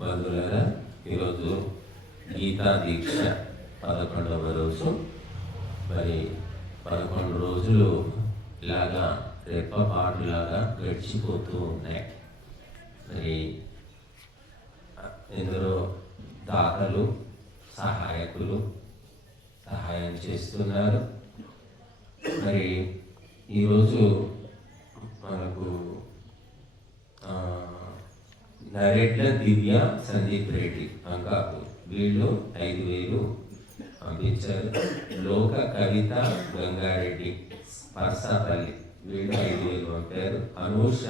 బంధువులారా, ఈరోజు గీతా దీక్ష 11వ రోజు. మరి 11 రోజులు ఇలాగా రెప్పపాటులాగా గడిచిపోతూ ఉన్నాయి. మరి ఇందులో దాతలు, సహాయకులు సహాయం చేస్తున్నారు. మరి ఈరోజు మనకు నరేట్ల దివ్య, సందీప్ రెడ్డి అంకాపు వీళ్ళు 5,000 పంపించారు. లోక కవిత గంగారెడ్డి పర్సాపల్లి వీళ్ళు 5,000 పంపారు. అనూష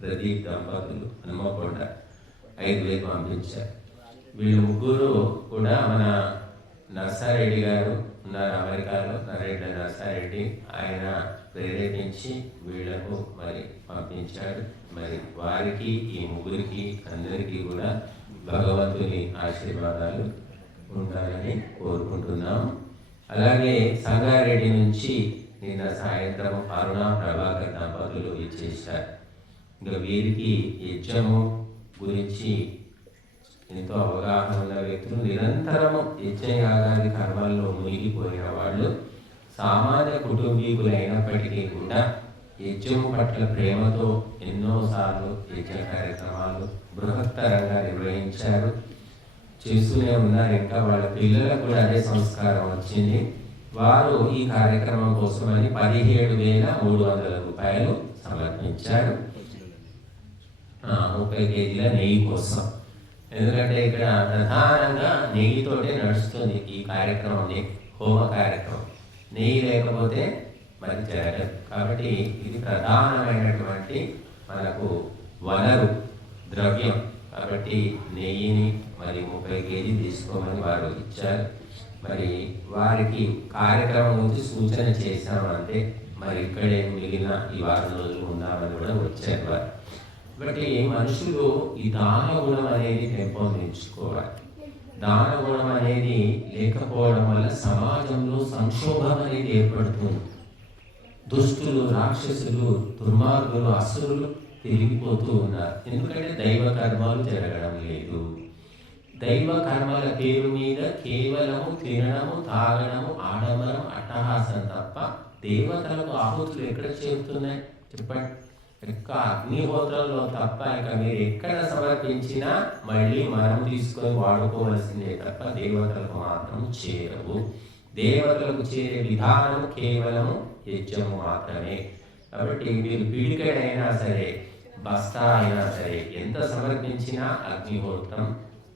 ప్రదీప్ దంపతులు హనుమకొండ 5,000 పంపించారు. వీళ్ళు ముగ్గురు కూడా మన నర్సారెడ్డి గారు ఉన్నారు అమెరికాలో, నరేట్ల నర్సారెడ్డి, ఆయన ప్రేరేపించి వీళ్లకు మరి పంపించాడు. మరి వారికి, ఈ ముగ్గురికి అందరికీ కూడా భగవంతుని ఆశీర్వాదాలు ఉండాలని కోరుకుంటున్నాం. అలాగే సంగారెడ్డి నుంచి నిన్న సాయంత్రం అరుణ ప్రభాకర్ దంపతులు ఇచ్చేశారు. ఇంకా వీరికి యజ్ఞము గురించి ఎంతో అవగాహన ఉన్న వ్యక్తులు, నిరంతరము యజ్ఞయాగాది కర్మల్లో మునిగిపోయిన వాళ్ళు, సామాన్య కుటుంబీకులైనప్పటికీ కూడా యజ్ఞము పట్ల ప్రేమతో ఎన్నోసార్లు యజ్ఞ కార్యక్రమాలు బృహత్తరంగా నిర్వహించారు, చేస్తూనే ఉన్నారు. ఇంకా వాళ్ళ పిల్లలకు కూడా అదే సంస్కారం వచ్చింది. వారు ఈ కార్యక్రమం కోసమని 17,300 రూపాయలు సమర్పించారు. 30 కేజీల నెయ్యి కోసం. ఎందుకంటే ఇక్కడ ప్రధానంగా నెయ్యితోటే నడుస్తుంది ఈ కార్యక్రమం, హోమ కార్యక్రమం. నెయ్యి లేకపోతే మరి జరగదు. కాబట్టి ఇది ప్రధానమైనటువంటి మనకు వనరు, ద్రవ్యం. కాబట్టి నెయ్యిని మరి 30 కేజీ తీసుకోమని వారు ఇచ్చారు. మరి వారికి కార్యక్రమం గురించి సూచన చేశామంటే మరి ఇక్కడే మిగిలిన ఈ 4 రోజులు ఉందామని కూడా వచ్చారు వారు. కాబట్టి మనుషులు ఈ దాన గుణం అనేది పెంపొందించుకోవాలి. దాన గుణం అనేది లేకపోవడం వల్ల సమాజంలో సంక్షోభం అనేది ఏర్పడుతుంది. దుష్టులు, రాక్షసులు, దుర్మార్గులు, అసురులు తిరిగిపోతూ ఉన్నారు. ఎందుకంటే దైవ కర్మాలు జరగడం లేదు. దైవ కర్మల పేరు మీద కేవలము తినడము, తాగడము, ఆడంబరం, అట్టహాసం తప్ప దేవతలకు ఆహుతులు ఎక్కడ చేరుతున్నాయి చెప్పండి? ఎక్క అగ్నిహోత్రంలో తప్ప ఇక మీరు ఎక్కడ సమర్పించినా మళ్ళీ మనం తీసుకొని వాడుకోవాల్సిందే తప్ప దేవతలకు మాత్రం చేరవు. దేవతలకు చేరే విధానం కేవలం యజ్ఞము మాత్రమే. కాబట్టి మీరు పిడికడైనా సరే, బస్తా అయినా సరే, ఎంత సమర్పించినా అగ్నిహోత్రం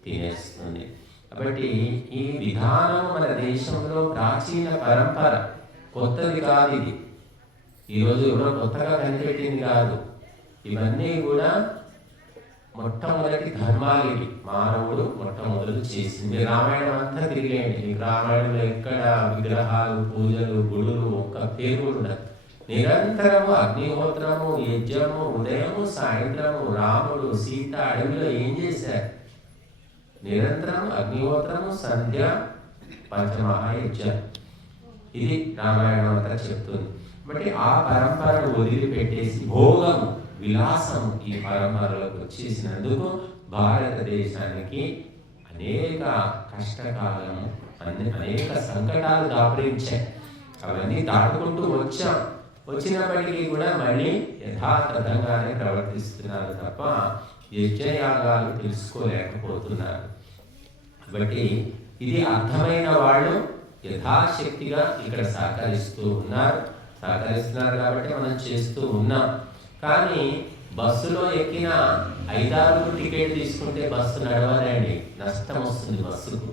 తినేస్తుంది. కాబట్టి ఈ విధానం మన దేశంలో ప్రాచీన పరంపర, కొత్తది కాదు. ఇది ఈరోజు ఎవరో కొత్తగా కనిపెట్టింది కాదు. ఇవన్నీ కూడా మొట్టమొదటి ధర్మాలు. ఇవి మానవుడు మొట్టమొదటి చేసింది. రామాయణం అంతా తిరిగేయండి. మీకు రామాయణంలో ఎక్కడ విగ్రహాలు, పూజలు, గుడులు ఒక్క పేరు ఉండదు. నిరంతరము అగ్నిహోత్రము, యజ్ఞము, ఉదయము, సాయంత్రము. రాముడు, సీత అడవిలో ఏం చేశారు? నిరంతరం అగ్నిహోత్రము, సంధ్య, పంచమహాయజ్ఞం. ఇది రామాయణం అంతా చెప్తుంది. కాబట్టి ఆ పరంపరను వదిలిపెట్టేసి భోగము, విలాసం ఈ పరంపరలోకి వచ్చేసినందుకు భారతదేశానికి అనేక కష్టకాలము, అనేక సంకటాలు దాపరించాయి. అవన్నీ దాటుకుంటూ వచ్చినప్పటికీ కూడా మళ్ళీ యథాతథంగానే ప్రవర్తిస్తున్నారు తప్ప యజ్ఞయాగాలు తెలుసుకోలేకపోతున్నారు. కాబట్టి ఇది అర్థమైన వాళ్ళు యథాశక్తిగా ఇక్కడ సహకరిస్తున్నారు కాబట్టి మనం చేస్తూ ఉన్నాం. కానీ బస్సులో ఎక్కిన 5-6 టికెట్ తీసుకుంటే బస్సు నడవాలండి, నష్టం వస్తుంది బస్సుకు.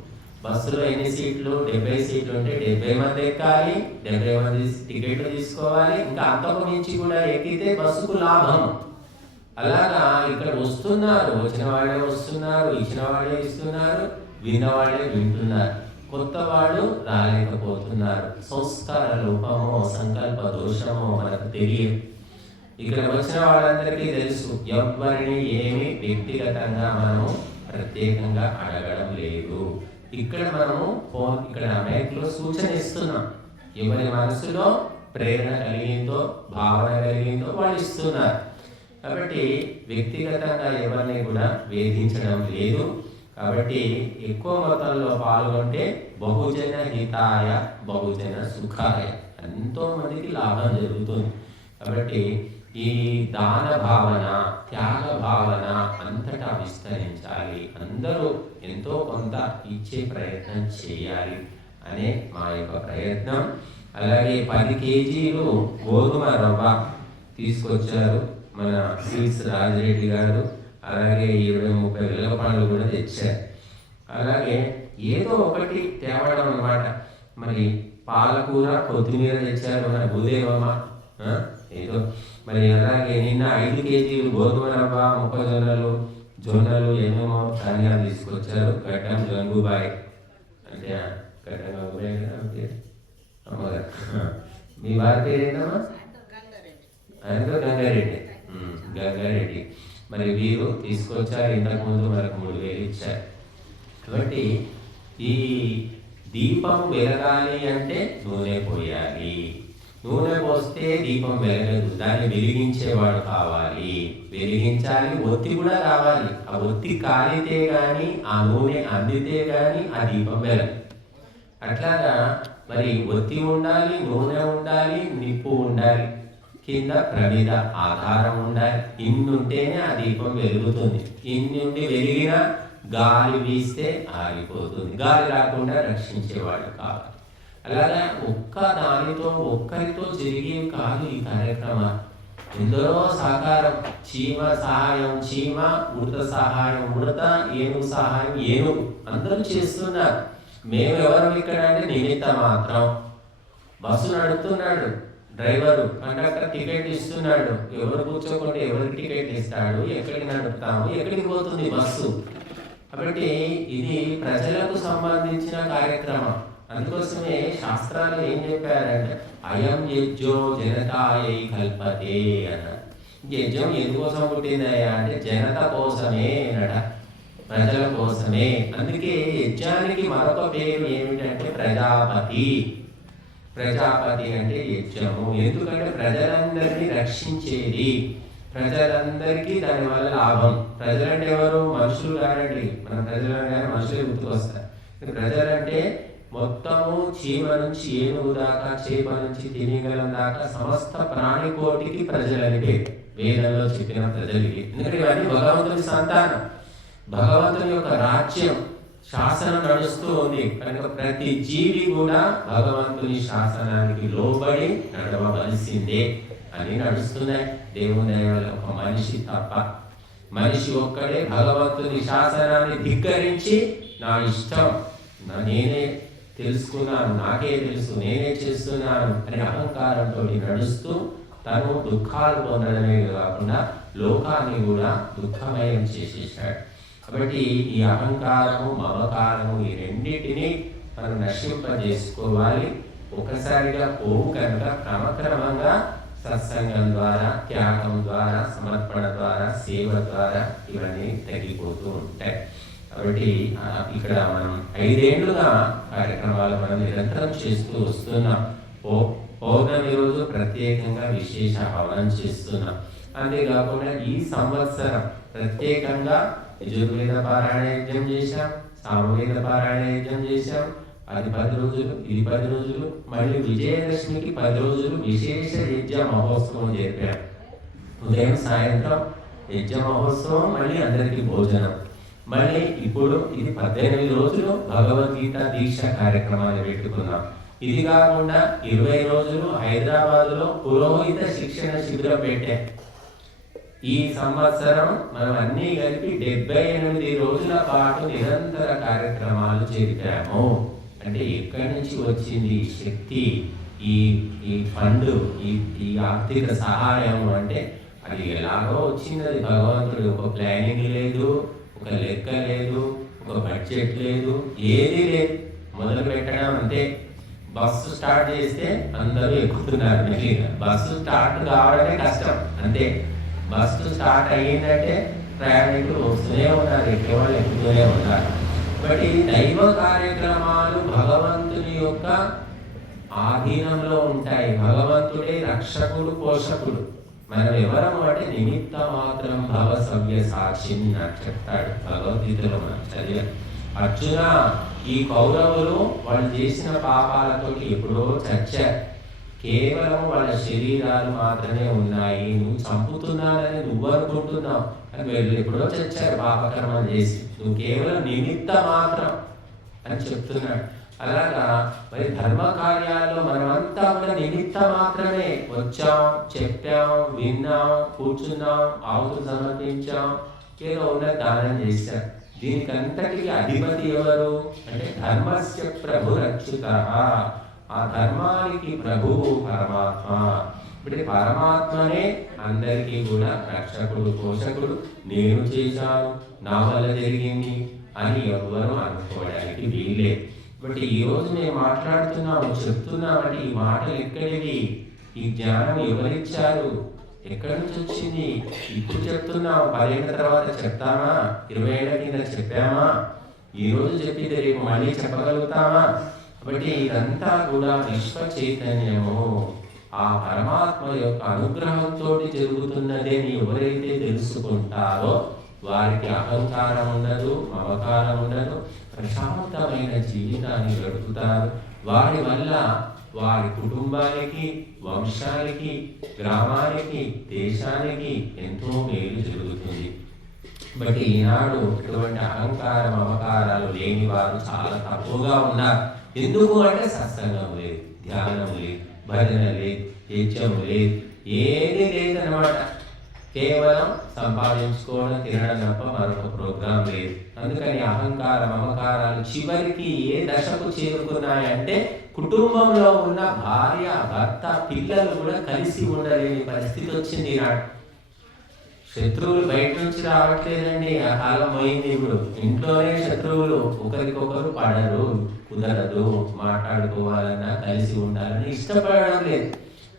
బస్సులో ఎన్ని సీట్లు? 70 సీట్లు ఉంటే 70 మంది ఎక్కాలి, 70 మంది టికెట్లు తీసుకోవాలి. ఇంకా అంతకు మించి కూడా ఎక్కితే బస్సుకు లాభం. అలాగా ఇక్కడ వస్తున్నారు, వచ్చిన వాళ్ళే వస్తున్నారు, ఇచ్చిన వాళ్ళే ఇస్తున్నారు, విన్నవాళ్ళే వింటున్నారు. కొత్త వాళ్ళు రాలేకపోతున్నారు. సంస్కార లోపమో, సంకల్ప దోషమో మనకు తెలియదు. ఇక్కడ వచ్చిన వాళ్ళందరికీ తెలుసు, ఎవరిని ఏమి వ్యక్తిగతంగా మనము ప్రత్యేకంగా అడగడం లేదు. ఇక్కడ మనము ఇక్కడ అమెరికలో సూచన ఇస్తున్నాం. ఎవరి మనసులో ప్రేరణ కలిగిందో, భావన కలిగిందో వాళ్ళు ఇస్తున్నారు. కాబట్టి వ్యక్తిగతంగా ఎవరిని కూడా వేధించడం లేదు. కాబట్టి ఎక్కువ మొత్తంలో పాల్గొంటే బహుజన హితాయ బహుజన సుఖాయ, ఎంతో మందికి లాభం జరుగుతుంది. కాబట్టి ఈ దాన భావన, త్యాగ భావన అంతటా విస్తరించాలి. అందరూ ఎంతో కొంత ఇచ్చే ప్రయత్నం చేయాలి అనే మా యొక్క ప్రయత్నం. అలాగే 10 కేజీలు గోధుమ రవ్వ తీసుకొచ్చారు మన సీడ్స్ రాజిరెడ్డి గారు. అలాగే 20-30 వేల పండ్లు కూడా తెచ్చారు. అలాగే ఏదో ఒకటి తేవడం అన్నమాట. మరి పాలకూర, కొత్తిమీర తెచ్చారు మన భూదేవమ్మ. ఏదో మరి అలాగే నిన్న 5 కేజీలు గోధుమ రవ్వ, మొక్కజొన్నలు, జొన్నలు, ఏమేమో ధాన్యాలు తీసుకొచ్చారు. గడ్డం గంగుబాయ్ అంటే గడ్డం గంగుబాయ్ అమ్మగారు. మీ వారి పేరు ఏంటమ్మా? ఆయనతో గంగారెడ్డి. గంగారెడ్డి మరి వీరు తీసుకొచ్చారు. ఇంతకుముందు మనకు 3,000 ఇచ్చారు. కాబట్టి ఈ దీపం వెలగాలి అంటే నూనె పోయాలి. నూనె పోస్తే దీపం వెలగదు, దాన్ని వెలిగించేవాడు కావాలి, వెలిగించాలి. ఒత్తి కూడా కావాలి. ఆ ఒత్తి కాలితే కానీ, ఆ నూనె అందితే కానీ ఆ దీపం వెలగదు. అట్లాగా మరి ఒత్తి ఉండాలి, నూనె ఉండాలి, నిప్పు ఉండాలి, కింద ప్రమిద ఆధారం ఉండాలి. ఇన్ని ఉంటేనే ఆ దీపం వెలుగుతుంది. ఇన్ని ఉండి వెలిగినా గాలి వీస్తే ఆగిపోతుంది. గాలి రాకుండా రక్షించేవాడు కావాలి. అలాగే దానితో ఒక్కరితో జరిగేవి కాదు ఈ కార్యక్రమం. ఎందరో సహకారం. చీమ సహాయం చీమ, ఉడత సహాయం ఉడత, ఏనుగు సహాయం ఏనుగు, అందరూ చేస్తున్నారు. మేము ఎవరు ఇక్కడ అంటే నిమిత్త మాత్రం. బస్సు నడుపుతున్నాడు డ్రైవరు, కండక్టర్ టికెట్ ఇస్తున్నాడు. ఎవరు కూర్చోకుండా ఎవరికి టికెట్ ఇస్తాడు? ఎక్కడికి నడుపుతాము, ఎక్కడికి పోతుంది బస్సు? కాబట్టి ఇది ప్రజలకు సంబంధించిన కార్యక్రమం. అందుకోసమే శాస్త్రాలు ఏం చెప్పారంటే అయం యజ్ఞో జనతాయై కల్పతే అన్నారు. యజ్ఞం ఎందుకోసం పుట్టిందయ్యా అంటే జనత కోసమే అన్నట, ప్రజల కోసమే. అందుకే యజ్ఞానికి మరొక పేరు ఏమిటంటే ప్రజాపతి. ప్రజాపతి అంటే యజ్ఞము. ఎందుకంటే ప్రజలందరినీ రక్షించేది, ప్రజలందరికీ దానివల్ల లాభం. ప్రజలంటే ఎవరు? మనుషులు కాదండి. మన ప్రజలంటే మనుషులే గుర్తుకొస్తారు. ప్రజలంటే మొత్తము చీమ నుంచి ఏనుగు దాకా, చేప నుంచి తిమింగలం దాకా సమస్త ప్రాణికోటికి ప్రజలని పేరు వేదంలో చెప్పిన ప్రజలకి. ఎందుకంటే ఇవన్నీ భగవంతుని సంతానం, భగవంతుని యొక్క రాజ్యం, శాసనం నడుస్తూ ఉంది. కనుక ప్రతి జీవి కూడా భగవంతుని శాసనానికి లోబడి నడవవలసిందే అని నడుస్తున్నాయి. దేవుని దయ వల్ల ఒక మనిషి తప్ప, మనిషి ఒక్కడే భగవంతుని శాసనాన్ని ధిక్కరించి నా ఇష్టం, నేనే తెలుసుకున్నాను, నాకే తెలుసు, నేనే చేస్తున్నాను అనే అహంకారంతో నడుస్తూ తను దుఃఖాలు పొందడమే కాకుండా లోకాన్ని కూడా దుఃఖమయం చేసేసాడు. కాబట్టి ఈ అహంకారము, మమకారము ఈ రెండింటినీ మనం నశింపజేసుకోవాలి. ఒకసారిగా పోవు కనుక క్రమక్రమంగా సత్సంగం ద్వారా, త్యాగం ద్వారా, సమర్పణ ద్వారా, సేవ ద్వారా ఇవన్నీ తగ్గిపోతూ ఉంటాయి. కాబట్టి ఇక్కడ మనం 5 ఏళ్లుగా కార్యక్రమాలు మనం నిరంతరం చేస్తూ వస్తున్నాం. పౌర్ణమి రోజు ప్రత్యేకంగా విశేష హవనం చేస్తున్నాం. అంతేకాకుండా ఈ సంవత్సరం ప్రత్యేకంగా యజుర్వేద పారాయణ యజ్ఞం చేశాం, సామవేద పారాయణ యజ్ఞం చేశాం. అది 10 రోజులు, ఇది 10 రోజులు. మళ్ళీ విజయదశమికి 10 రోజులు విశేష యజ్ఞ మహోత్సవం జరిపాం. ఉదయం సాయంత్రం యజ్ఞ మహోత్సవం, మళ్ళీ అందరికీ భోజనం. మళ్ళీ ఇప్పుడు ఇది 18 రోజులు భగవద్గీత దీక్ష కార్యక్రమాలు పెట్టుకున్నాం. ఇది కాకుండా 20 రోజులు హైదరాబాద్లో పురోహిత శిక్షణ శిబిరం పెట్టాం. ఈ సంవత్సరం మనం అన్నీ కలిపి 78 రోజుల పాటు నిరంతర కార్యక్రమాలు జరిపాము. అంటే ఎక్కడి నుంచి వచ్చింది ఈ శక్తి, ఈ ఫండ్, ఈ ఆర్థిక సహాయం అంటే అది ఎలాగో వచ్చింది. అది భగవంతుడు. ఒక ప్లానింగ్ లేదు, ఒక లెక్క లేదు, ఒక బడ్జెట్ లేదు, ఏది లేదు. మొదలు పెట్టడం అంటే బస్సు స్టార్ట్ చేస్తే అందరూ ఎక్కుతున్నారు. మెల్లిగా బస్సు స్టార్ట్ కావడమే కష్టం అంతే. బస్సు స్టార్ట్ అయ్యిందంటే ప్రయాణికులు వస్తూనే ఉన్నారు, ఎక్కేవాళ్ళు ఎక్కుతూనే ఉన్నారు. బట్ ఈ దైవ కార్యక్రమాలు భగవంతుని యొక్క ఆధీనంలో ఉంటాయి. భగవంతుడే రక్షకుడు, పోషకుడు. మనం ఎవరము అంటే నిమిత్త మాత్రం భవ సవ్య సాక్షిని నాకు చెప్తాడు భగవద్గీతలో మనం చదివా. అర్జున, ఈ కౌరవులు వాళ్ళు చేసిన పాపాలతో ఎప్పుడో చచ్చారు. కేవలం వాళ్ళ శరీరాలు మాత్రమే ఉన్నాయి. నువ్వు చంపుతున్నానని నువ్వు అనుకుంటున్నావు, అని వీళ్ళు ఎప్పుడో చచ్చారు పాపకర్మం చేసి. నువ్వు కేవలం నిమిత్త మాత్రం అని చెప్తున్నాడు. అలాగా మరి ధర్మ కార్యాల్లో మనమంతా కూడా నిమిత్త మాత్రమే. వచ్చాం, చెప్పాం, విన్నాం, కూర్చున్నాం, ఆవులు సమర్పించాం, ఏదో ఉన్న దానం చేశాం. దీనికంతటికి అధిపతి ఎవరు అంటే ధర్మస్య ప్రభు రక్షిత. ఆ ధర్మానికి ప్రభువు పరమాత్మ. ఇప్పుడు పరమాత్మనే అందరికీ కూడా రక్షకుడు, పోషకుడు. నేను చేశాను, నా వల్ల జరిగింది అని ఎవరు అనుకోవడానికి వీలే. బట్ ఈరోజు మేము మాట్లాడుతున్నాము, చెప్తున్నామంటే ఈ మాటలు ఎక్కడివి? ఈ జ్ఞానం ఎవరిచ్చారు? ఎక్కడి నుంచి వచ్చింది? ఇప్పుడు చెప్తున్నాం, 10 ఏళ్ళ తర్వాత చెప్తామా? 20 ఏళ్ళ కింద చెప్పామా? ఈరోజు చెప్పితే రేపు మళ్ళీ చెప్పగలుగుతామా? కాబట్టి ఇదంతా కూడా విశ్వ చైతన్యము, ఆ పరమాత్మ యొక్క అనుగ్రహంతో జరుగుతున్నదని ఎవరైతే తెలుసుకుంటారో వారికి అహంకారం ఉండదు, మమకారం ఉండదు, ప్రశాంతమైన జీవితాన్ని గడుపుతారు. వారి వల్ల వారి కుటుంబానికి, వంశానికి, గ్రామానికి, దేశానికి ఎంతో మేలు జరుగుతుంది. బట్ ఈనాడు ఇటువంటి అహంకార మమకారాలు లేని వారు చాలా తక్కువగా ఉన్నారు. ఎందుకు అంటే సత్సంగం లేదు, ధ్యానం లేదు, భజన లేదు, యజ్ఞం లేదు, ఏది లేదన్నమాట. కేవలం సంపాదించుకోవడం, తినడం తప్ప మరొక ప్రోగ్రాం లేదు. అందుకని అహంకార మమకారాలు చివరికి ఏ దశకు చేరుకున్నాయంటే కుటుంబంలో ఉన్న భార్య, భర్త, పిల్లలు కూడా కలిసి ఉండలేని పరిస్థితి వచ్చింది ఈనాడు. శత్రువులు బయట నుంచి రావట్లేదండి, ఆ కాలం పోయింది. ఇప్పుడు ఇంట్లోనే శత్రువులు, ఒకరికొకరు పడరు, కుదరదు, మాట్లాడుకోవాలన్నా కలిసి ఉండాలని ఇష్టపడడం లేదు.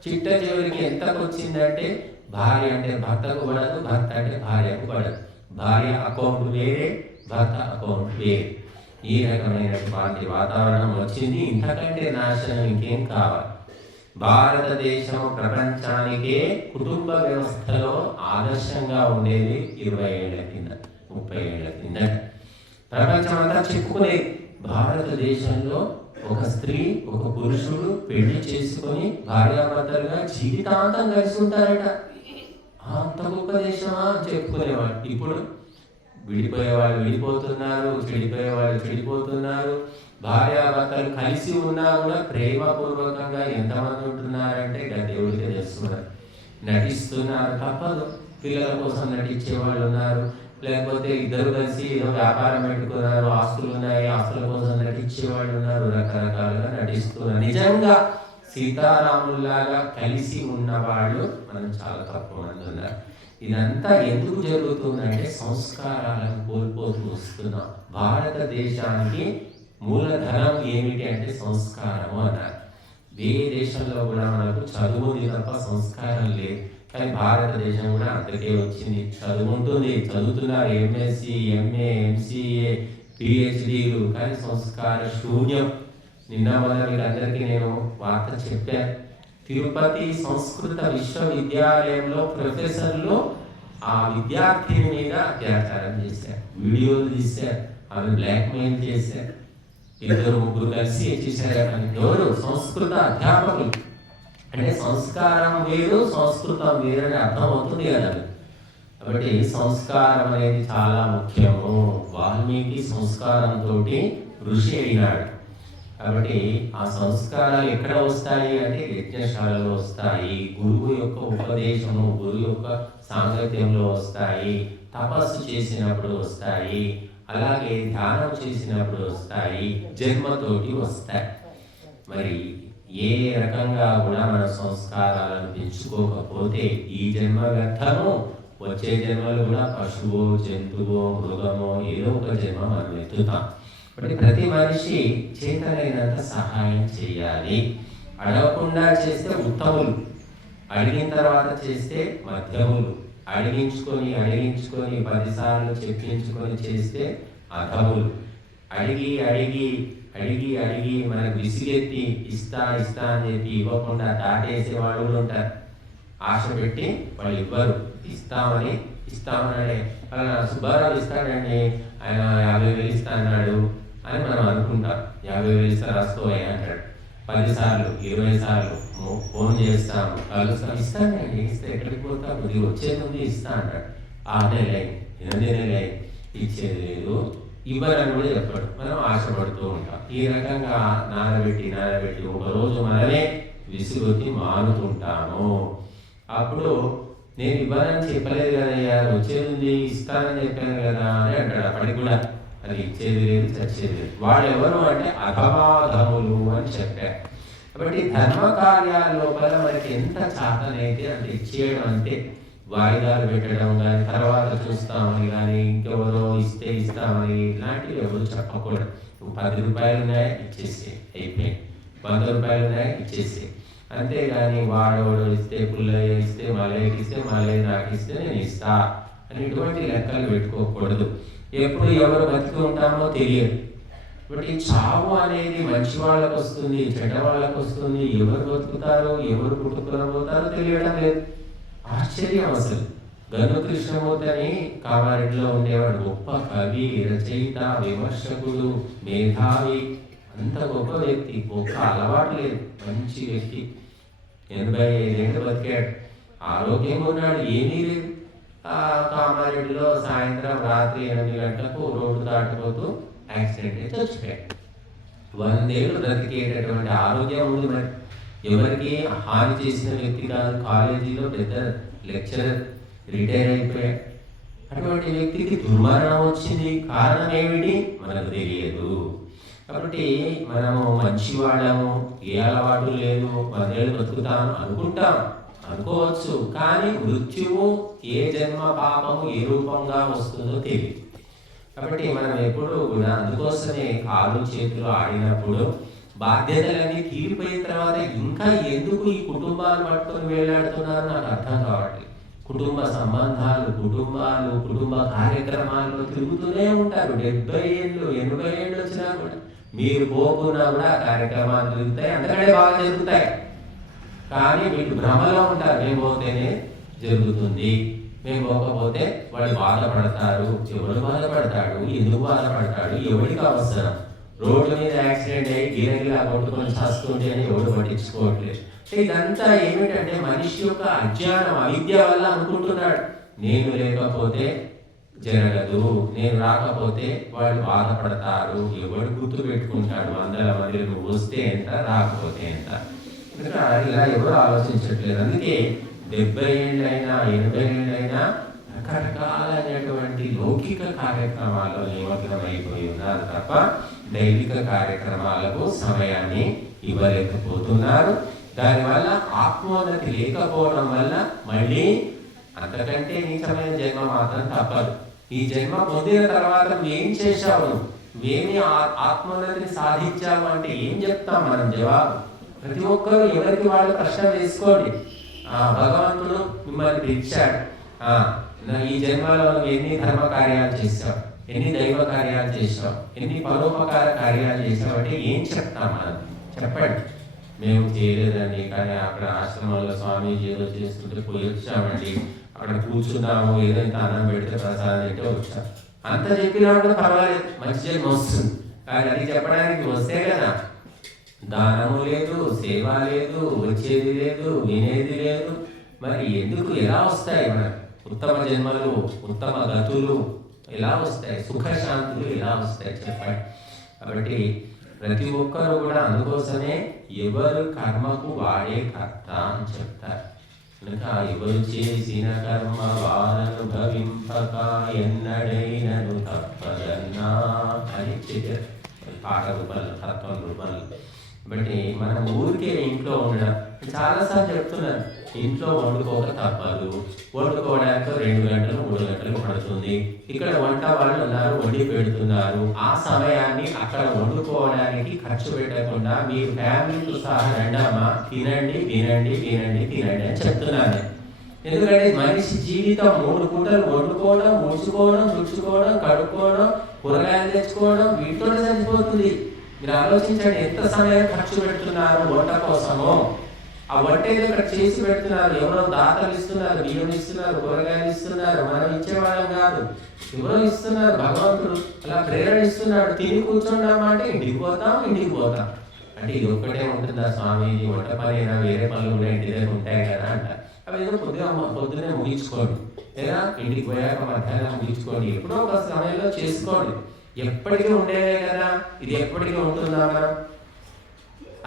చిట్ట చివరికి ఎంతకు వచ్చిందంటే భార్య అంటే భర్తకు పడదు, భర్త అంటే భార్యకు పడదు, భార్య అకౌంట్ వేరే, భర్త అకౌంట్ వేరే. ఈ రకమైనటువంటి వాతావరణం వచ్చింది. ఇంతకంటే నాశనం ఇంకేం కావాలి? భారతదేశం ప్రపంచానికే కుటుంబ వ్యవస్థలో ఆదర్శంగా ఉండేది 20 ఏళ్ల కింద, 30 ఏళ్ల కింద. ప్రపంచం అంతా చెప్పుకునేది భారతదేశంలో ఒక స్త్రీ, ఒక పురుషుడు పెళ్లి చేసుకొని భార్యాభర్తలుగా జీవితాంతం కలిసి ఉంటారట. అంత గొప్ప దేశమా అని చెప్పుకునేవాడు. ఇప్పుడు విడిపోయేవాళ్ళు విడిపోతున్నారు, చెడిపోయేవాళ్ళు చెడిపోతున్నారు. భార్యాభర్తలు కలిసి ఉన్నా కూడా ప్రేమపూర్వకంగా ఎంతమంది ఉంటున్నారంటే దేవుడికే తెలుస్తున్నారు. నటిస్తున్నారు, తప్పదు. పిల్లల కోసం నటించే వాళ్ళు ఉన్నారు, లేకపోతే ఇద్దరు కలిసి ఏదో వ్యాపారం పెట్టుకున్నారు, ఆస్తులు ఉన్నాయి, ఆస్తుల కోసం నటించే వాళ్ళు ఉన్నారు, రకరకాలుగా నటిస్తున్నారు. నిజంగా సీతారాముల్లాగా కలిసి ఉన్న వాళ్ళు మనం చాలా తక్కువ మంది ఉన్నారు. ఇదంతా ఎందుకు జరుగుతుందంటే సంస్కారాలను కోల్పోతూ వస్తున్నాం. భారతదేశానికి మూలధనం ఏమిటి అంటే సంస్కారము అన్నారు. ఏ దేశంలో కూడా మనకు చదువుంది తప్ప సంస్కారం లేదు. కానీ భారతదేశం కూడా అంతకే వచ్చింది. చదువు ఉంటుంది, చదువుతున్నారు, ఎంఎస్సి, ఎంఏ, ఎంసీఏ, పిహెచ్డీలు, కానీ సంస్కార శూన్యం. నిన్న మొన్న వీళ్ళందరికీ నేను వార్త చెప్పాను. తిరుపతి సంస్కృత విశ్వవిద్యాలయంలో ప్రొఫెసర్లు ఆ విద్యార్థిని మీద అత్యాచారం చేశారు, వీడియోలు తీశారు, ఆమె బ్లాక్మెయిల్ చేశారు. 2-3 కలిసి చేశారు. ఎవరు? సంస్కృత అధ్యాపకులు. అంటే సంస్కారం వేరు, సంస్కృతం వేరు అని అర్థం అవుతుంది కదా. కాబట్టి సంస్కారం అనేది చాలా ముఖ్యము. వాల్మీకి సంస్కారంతో ఋషి అయినాడు. కాబట్టి ఆ సంస్కారాలు ఎక్కడ వస్తాయి అంటే యజ్ఞశాలలో వస్తాయి, గురువు యొక్క ఉపదేశము, గురువు యొక్క సాంగత్యంలో వస్తాయి, తపస్సు చేసినప్పుడు వస్తాయి, అలాగే ధ్యానం చేసినప్పుడు వస్తాయి, జన్మతోటి వస్తాయి. మరి ఏ రకంగా కూడా మన సంస్కారాలను పెంచుకోకపోతే ఈ జన్మ వ్యర్థము. వచ్చే జన్మలు కూడా పశువో, జంతువో, మృగమో ఏదో ఒక జన్మ మనం ఎత్తుతాం. ప్రతి మనిషి చేతనైనంత సహాయం చేయాలి. అడగకుండా చేస్తే ఉత్తములు, అడిగిన తర్వాత చేస్తే మధ్యములు, అడిగించుకొని 10 సార్లు చెప్పించుకొని చేస్తే అధములు. అడిగి అడిగి అడిగి అడిగి మనకు విసిగెత్తి ఇస్తా ఇస్తా అని చెప్పి ఇవ్వకుండా దాటేసే వాళ్ళు ఉంటారు. ఆశ పెట్టి వాళ్ళు ఇవ్వరు. ఇస్తామని అలా సుబ్బారావు ఇస్తాడండి, ఆయన 50,000 ఇస్తా అన్నాడు అని మనం అనుకుంటాం. 50,000 ఇస్తా రాసుకోవాలి అంటాడు. 10 సార్లు 20 సార్లు ఫోన్ చేస్తాము, కలుస్తాం, ఇస్తానండి, ఇస్తే ఎక్కడికి పోతా, కొద్దిగా వచ్చేది ఉంది, ఇస్తా అంటాడు. 6 నెలలే 8 నెలలే ఇచ్చేది లేదు, ఇవ్వరని కూడా చెప్పాడు. మనం ఆశపడుతూ ఉంటాం. ఈ రకంగా నానబెట్టి ఒకరోజు మనమే విసుగొచ్చి మానుతుంటాము. అప్పుడు నేను ఇవ్వాలని చెప్పలేదు కదయ్యా, వచ్చేది ఉంది, ఇస్తానని చెప్పాను కదా అని అంటాడు. అప్పటికి కూడా అది ఇచ్చేది లేదు, చచ్చేది లేదు. వాడు ఎవరు అంటే అధమాధములు అని చెప్పారు. కాబట్టి ధర్మ కార్యాల లోపల మనకి ఎంత చాతనైతే అంటే ఇచ్చేయడం, అంటే వాయిదాలు పెట్టడం కానీ, తర్వాత చూస్తామని కానీ, ఇంకెవరో ఇస్తే ఇస్తామని ఇలాంటివి ఎవరు చెప్పకూడదు. 10 రూపాయలు ఉన్నాయా ఇచ్చేసి అయిపోయింది, 100 రూపాయలు ఉన్నాయా ఇచ్చేసి, అంతేగాని వాడు ఇస్తే, పుల్లయ్య ఇస్తే, మల్లయ్యకి ఇస్తే, మల్లయ్య నాకు ఇస్తే నేను ఇస్తా అని ఇటువంటి లెక్కలు పెట్టుకోకూడదు. ఎప్పుడు ఎవరు బతికి ఉంటామో తెలియదు. కాబట్టి చావు అనేది మంచి వాళ్ళకు వస్తుంది, చెడ్డ వాళ్ళకు వస్తుంది. ఎవరు బతుకుతారో ఎవరు పుట్టుకునబోతారో తెలియడం లేదు. ఆశ్చర్యం అసలు. గను కృష్ణమూర్తి అని కామారెడ్డిలో ఉండేవాడు. గొప్ప కవి, రచయిత, విమర్శకుడు, మేధావి, అంత గొప్ప వ్యక్తి. గొప్ప అలవాటు లేదు, మంచి వ్యక్తి. 85 ఏళ్ళు బతికాడు, ఆరోగ్యంగా ఉన్నాడు, ఏమీ లేదు. కామారెడ్డిలో సాయంత్రం రాత్రి 8 గంటలకు రోడ్డు దాటిపోతూ యాక్సిడెంట్ అయితే చచ్చిపోయాడు. 100 ఏళ్ళు బ్రతికేటటువంటి ఆరోగ్యం ఉంది. మరి ఎవరికి హాని చేసిన వ్యక్తి కాదు. కాలేజీలో పెద్ద లెక్చరర్, రిటైర్ అయిపోయాడు. అటువంటి వ్యక్తికి దుర్మరణం వచ్చింది. కారణం ఏమిటి మనకు తెలియదు. కాబట్టి మనము మంచివాళ్ళము, ఏ అలవాటు లేదు, 100 ఏళ్ళు బతుకుతాము అనుకోవచ్చు. కానీ మృత్యువు ఏ జన్మ పాపము ఏ రూపంగా వస్తుందో తెలియదు. కాబట్టి మనం ఎప్పుడు కూడా అందుకోసమే కాళ్ళు చేతులు ఆడినప్పుడు బాధ్యతలన్నీ తీరిపోయిన తర్వాత ఇంకా ఎందుకు ఈ కుటుంబాలు పట్టుకొని వేలాడుతున్నారు నాకు అర్థం కావట్లేదు. కుటుంబ సంబంధాలు, కుటుంబ కార్యక్రమాల్లో తిరుగుతూనే ఉంటారు. 70 ఏళ్ళు 80 ఏళ్ళు వచ్చినా కూడా మీరు పోకున్నా కూడా కార్యక్రమాలు జరుగుతాయి, అంతకంటే బాగా జరుగుతాయి. కానీ వీళ్ళు భ్రమలో ఉంటారు. మేము పోతేనే జరుగుతుంది, మేము పోకపోతే వాళ్ళు బాధపడతారు. ఎవరు బాధపడతాడు, ఎందుకు బాధపడతాడు, ఎవరికి అవసరం? రోడ్డు మీద యాక్సిడెంట్ అయ్యి గిరగిలా కొట్టుకొని చేస్తుంటే అని ఎవరు పట్టించుకోవట్లేదు. ఇదంతా ఏమిటంటే మనిషి యొక్క అజ్ఞానం, అవిద్య వల్ల అనుకుంటున్నాడు నేను లేకపోతే జరగదు, నేను రాకపోతే వాళ్ళు బాధపడతారు. ఎవడు గుర్తు పెట్టుకుంటాడు 100 మంది నువ్వు వస్తే ఎంత, రాకపోతే ఎంత? ఇలా ఎవరు ఆలోచించట్లేదు. అందుకే 70 ఏళ్ళైనా 80 ఏళ్ళైనా రకరకాలైనటువంటి లౌకిక కార్యక్రమాల్లో నిమగ్నం అయిపోయి ఉన్నారు తప్ప దైవిక కార్యక్రమాలకు సమయాన్ని ఇవ్వలేకపోతున్నారు. దానివల్ల ఆత్మోన్నతి లేకపోవడం వల్ల మళ్ళీ అంతకంటే నీచమైన జన్మ మాత్రం తప్పదు. ఈ జన్మ పొందిన తర్వాత నువ్వేం చేశావు, నువ్వేమి ఆత్మోన్నతిని సాధించావు అంటే ఏం చెప్తాం మనం జవాబు? ప్రతి ఒక్కరు ఎవరికి వాళ్ళు ప్రశ్న వేసుకోండి. భగవంతుడు మిమ్మల్ని పిలిచాడు, ఈ జన్మలో నువ్వు ఎన్ని ధర్మ కార్యాలు చేశావు, ఎన్ని దైవ కార్యాలు చేశావు, ఎన్ని పరోపకార కార్యాలు చేశావు అంటే ఏం చెప్తాం మనం? చెప్పండి. మేము చేయలేదండి, కానీ అక్కడ ఆశ్రమంలో స్వామీజీ ఏదో చేస్తుంటే పోయి వచ్చామండి, అక్కడ కూర్చున్నాము, ఏదైతే అన్నం పెడితే ప్రసాదం అంటే వచ్చాం. అంత చెప్పినా కూడా పర్వాలేదు, మంచి జన్మ వస్తుంది. కానీ అది చెప్పడానికి వస్తే కదా దానము లేదు, సేవ లేదు, వచ్చేది లేదు, వినేది లేదు. మరి ఎందుకు, ఎలా వస్తాయి మనకు ఉత్తమ జన్మలు, ఉత్తమ గతులు ఎలా వస్తాయి, సుఖశాంతులు ఎలా వస్తాయి చెప్పండి? కాబట్టి ప్రతి ఒక్కరు కూడా అందుకోసమే ఎవరు కర్మకు వాడే కర్త అని చెప్తారు. కనుక ఎవరు చేసిన కర్మ వారనుభవింపక ఎన్నడైనను తప్పదన్నా అని చెప్పారు. పాట రూపాయలు, తత్వం రూపాయలు. బట్టి మనం ఊరికే ఇంట్లో ఉండడం చాలాసార్లు చెప్తున్నాను. ఇంట్లో వండుకోక తప్పదు, వండుకోవడానికి 2 గంటలు 3 గంటలు పడుతుంది. ఇక్కడ వంట వాళ్ళు ఉన్నారు, వండి పెడుతున్నారు. ఆ సమయాన్ని అక్కడ వండుకోవడానికి ఖర్చు పెట్టకుండా మీరు ఫ్యామిలీతో సహా రండమ్మా, తినండి వినండి వినండి తినండి అని చెప్తున్నాను. ఎందుకంటే మనిషి జీవితం 3 పూటలు వండుకోవడం, ఊడ్చుకోవడం, తుడుచుకోవడం, కడుక్కోవడం, కూరగాయలు తెచ్చుకోవడం, వీటితోనే సరిపోతుంది. మీరు ఆలోచించండి ఎంత సమయం ఖర్చు పెడుతున్నారు వంట కోసము. ఆ వంటేదో ఇక్కడ చేసి పెడుతున్నారు, ఎవరో దాతలు ఇస్తున్నారు, బియ్యం ఇస్తున్నారు, కూరగాయలు ఇస్తున్నారు, మనం ఇచ్చేవాళ్ళం కాదు, ఎవరో ఇస్తున్నారు. భగవంతుడు అలా ప్రేరణ ఇస్తున్నాడు. తిని కూర్చున్నామంటే ఇంటికి పోతాం. అంటే ఇది ఒక్కటే ఉంటుందా స్వామీజీ, వంట పని అయినా వేరే పనులు కూడా ఇంటి దగ్గర ఉంటాయి కదా అంట. అవి ఏదో పొద్దునే ముగించుకోండి, లేదా ఇంటికి పోయాక మధ్యాహ్నం ముగించుకోండి, ఎప్పుడో ఒక సమయంలో చేసుకోండి. ఎప్పటికీ ఉండేవే కదా, ఇది ఎప్పటికీ ఉంటుందా మనం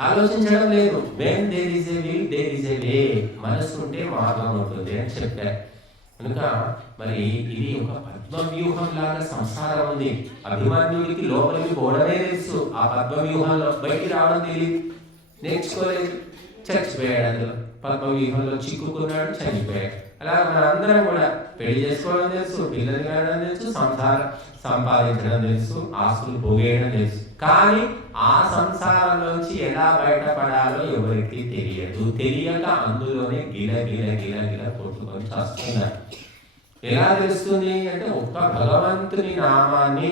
ఆలోచించడం లేదు. When there is a will there is a way, మనసు ఉంటే మార్గం ఉంటుంది అని చెప్పారు. కనుక మరి ఇది ఒక పద్మవ్యూహం లాగా సంసారం ఉంది. అభిమన్యుడికి లోపలికి పోవడమే తెలుసు, ఆ పద్మవ్యూహంలో బయటికి రావడం తెలియదు, నేర్చుకోలేదు, చచ్చిపోయాడు. అందులో పద్మవ్యూహంలో చిక్కుకున్నాడు, చనిపోయాడు. అలా మన అందరం కూడా పెళ్లి చేసుకోవడం తెలుసు, పిల్లలు కావడం తెలుసు, సంసారం సంపాదించడం తెలుసు, ఆస్తులు పోగేయడం తెలుసు. కానీ ఆ సంసారంలోంచి ఎలా బయటపడాలో ఎవరికి తెలియదు. తెలియక అందులోనే గిల కొట్టుకొని చేస్తున్నారు. ఎలా తెలుస్తుంది అంటే ఒక్క భగవంతుని నామాన్ని,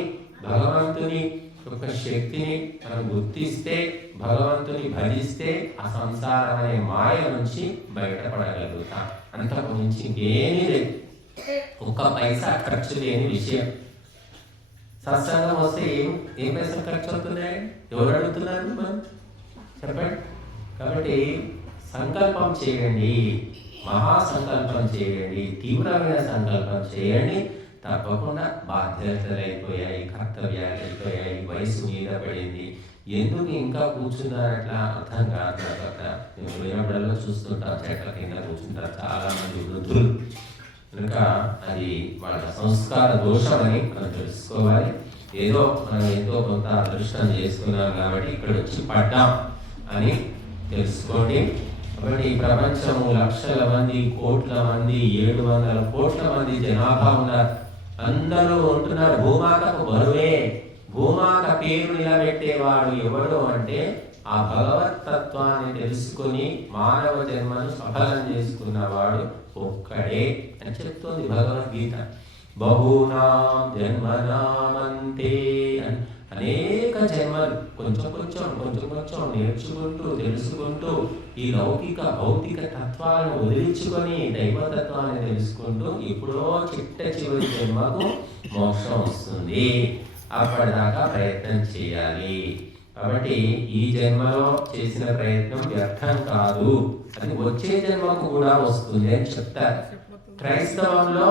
భగవంతుని యొక్క శక్తిని మనం గుర్తిస్తే, భగవంతుని భజిస్తే ఆ సంసారం అనే మాయ నుంచి బయటపడగలుగుతాం. అంతకు మించి ఇంకేమీ లేదు. ఒక్క పైసా ఖర్చు లేని విషయం. సత్సంగం వస్తే ఏం పైసలు ఖర్చు అవుతున్నాయి? ఎవరు అడుగుతున్నారు మనం చెప్పండి. కాబట్టి సంకల్పం చేయండి, మహాసంకల్పం చేయండి, తీవ్రమైన సంకల్పం చేయండి. తప్పకుండా బాధ్యతలు అయిపోయాయి, కర్తవ్యాలు అయిపోయాయి, వయసు మీద పడింది, ఎందుకు ఇంకా కూర్చున్నారట్లా అర్థం కాదు. అక్కడ పోయినప్పుడల్లా చూస్తుంటాం, చెట్ల కింద కూర్చుంటారు చాలా మంది వృద్ధులు. కనుక అది వాళ్ళ సంస్కార దోషమని మనం తెలుసుకోవాలి. మనం ఏదో కొంత అదృష్టం చేసుకున్నాం కాబట్టి ఇక్కడ వచ్చి పడ్డాం అని తెలుసుకోండి. కాబట్టి ఈ ప్రపంచము లక్షల మంది, కోట్ల మంది, 700 కోట్ల మంది జనాభా ఉన్నారు. అందరూ ఉంటున్నారు. భూమాతకు బరువే. భూమాత పేరు నిలబెట్టేవాడు ఎవడు అంటే ఆ భగవతత్వాన్ని తెలుసుకుని మానవ జన్మను సఫలం చేసుకున్నవాడు ఒక్కడే అని చెప్తోంది భగవద్గీత. బహూనాం జన్మనామంతే, అనేక జన్మలు కొంచెం నేర్చుకుంటూ తెలుసుకుంటూ ఈ లౌకిక భౌతిక తత్వాలను వదిలించుకొని దైవతత్వాన్ని తెలుసుకుంటూ ఎప్పుడో చివరి జన్మకు మోక్షం వస్తుంది. అప్పటిదాకా ప్రయత్నం చేయాలి. కాబట్టి ఈ జన్మలో చేసిన ప్రయత్నం వ్యర్థం కాదు, అది వచ్చే జన్మకు కూడా వస్తుంది అని చెప్తారు. క్రైస్తవంలో,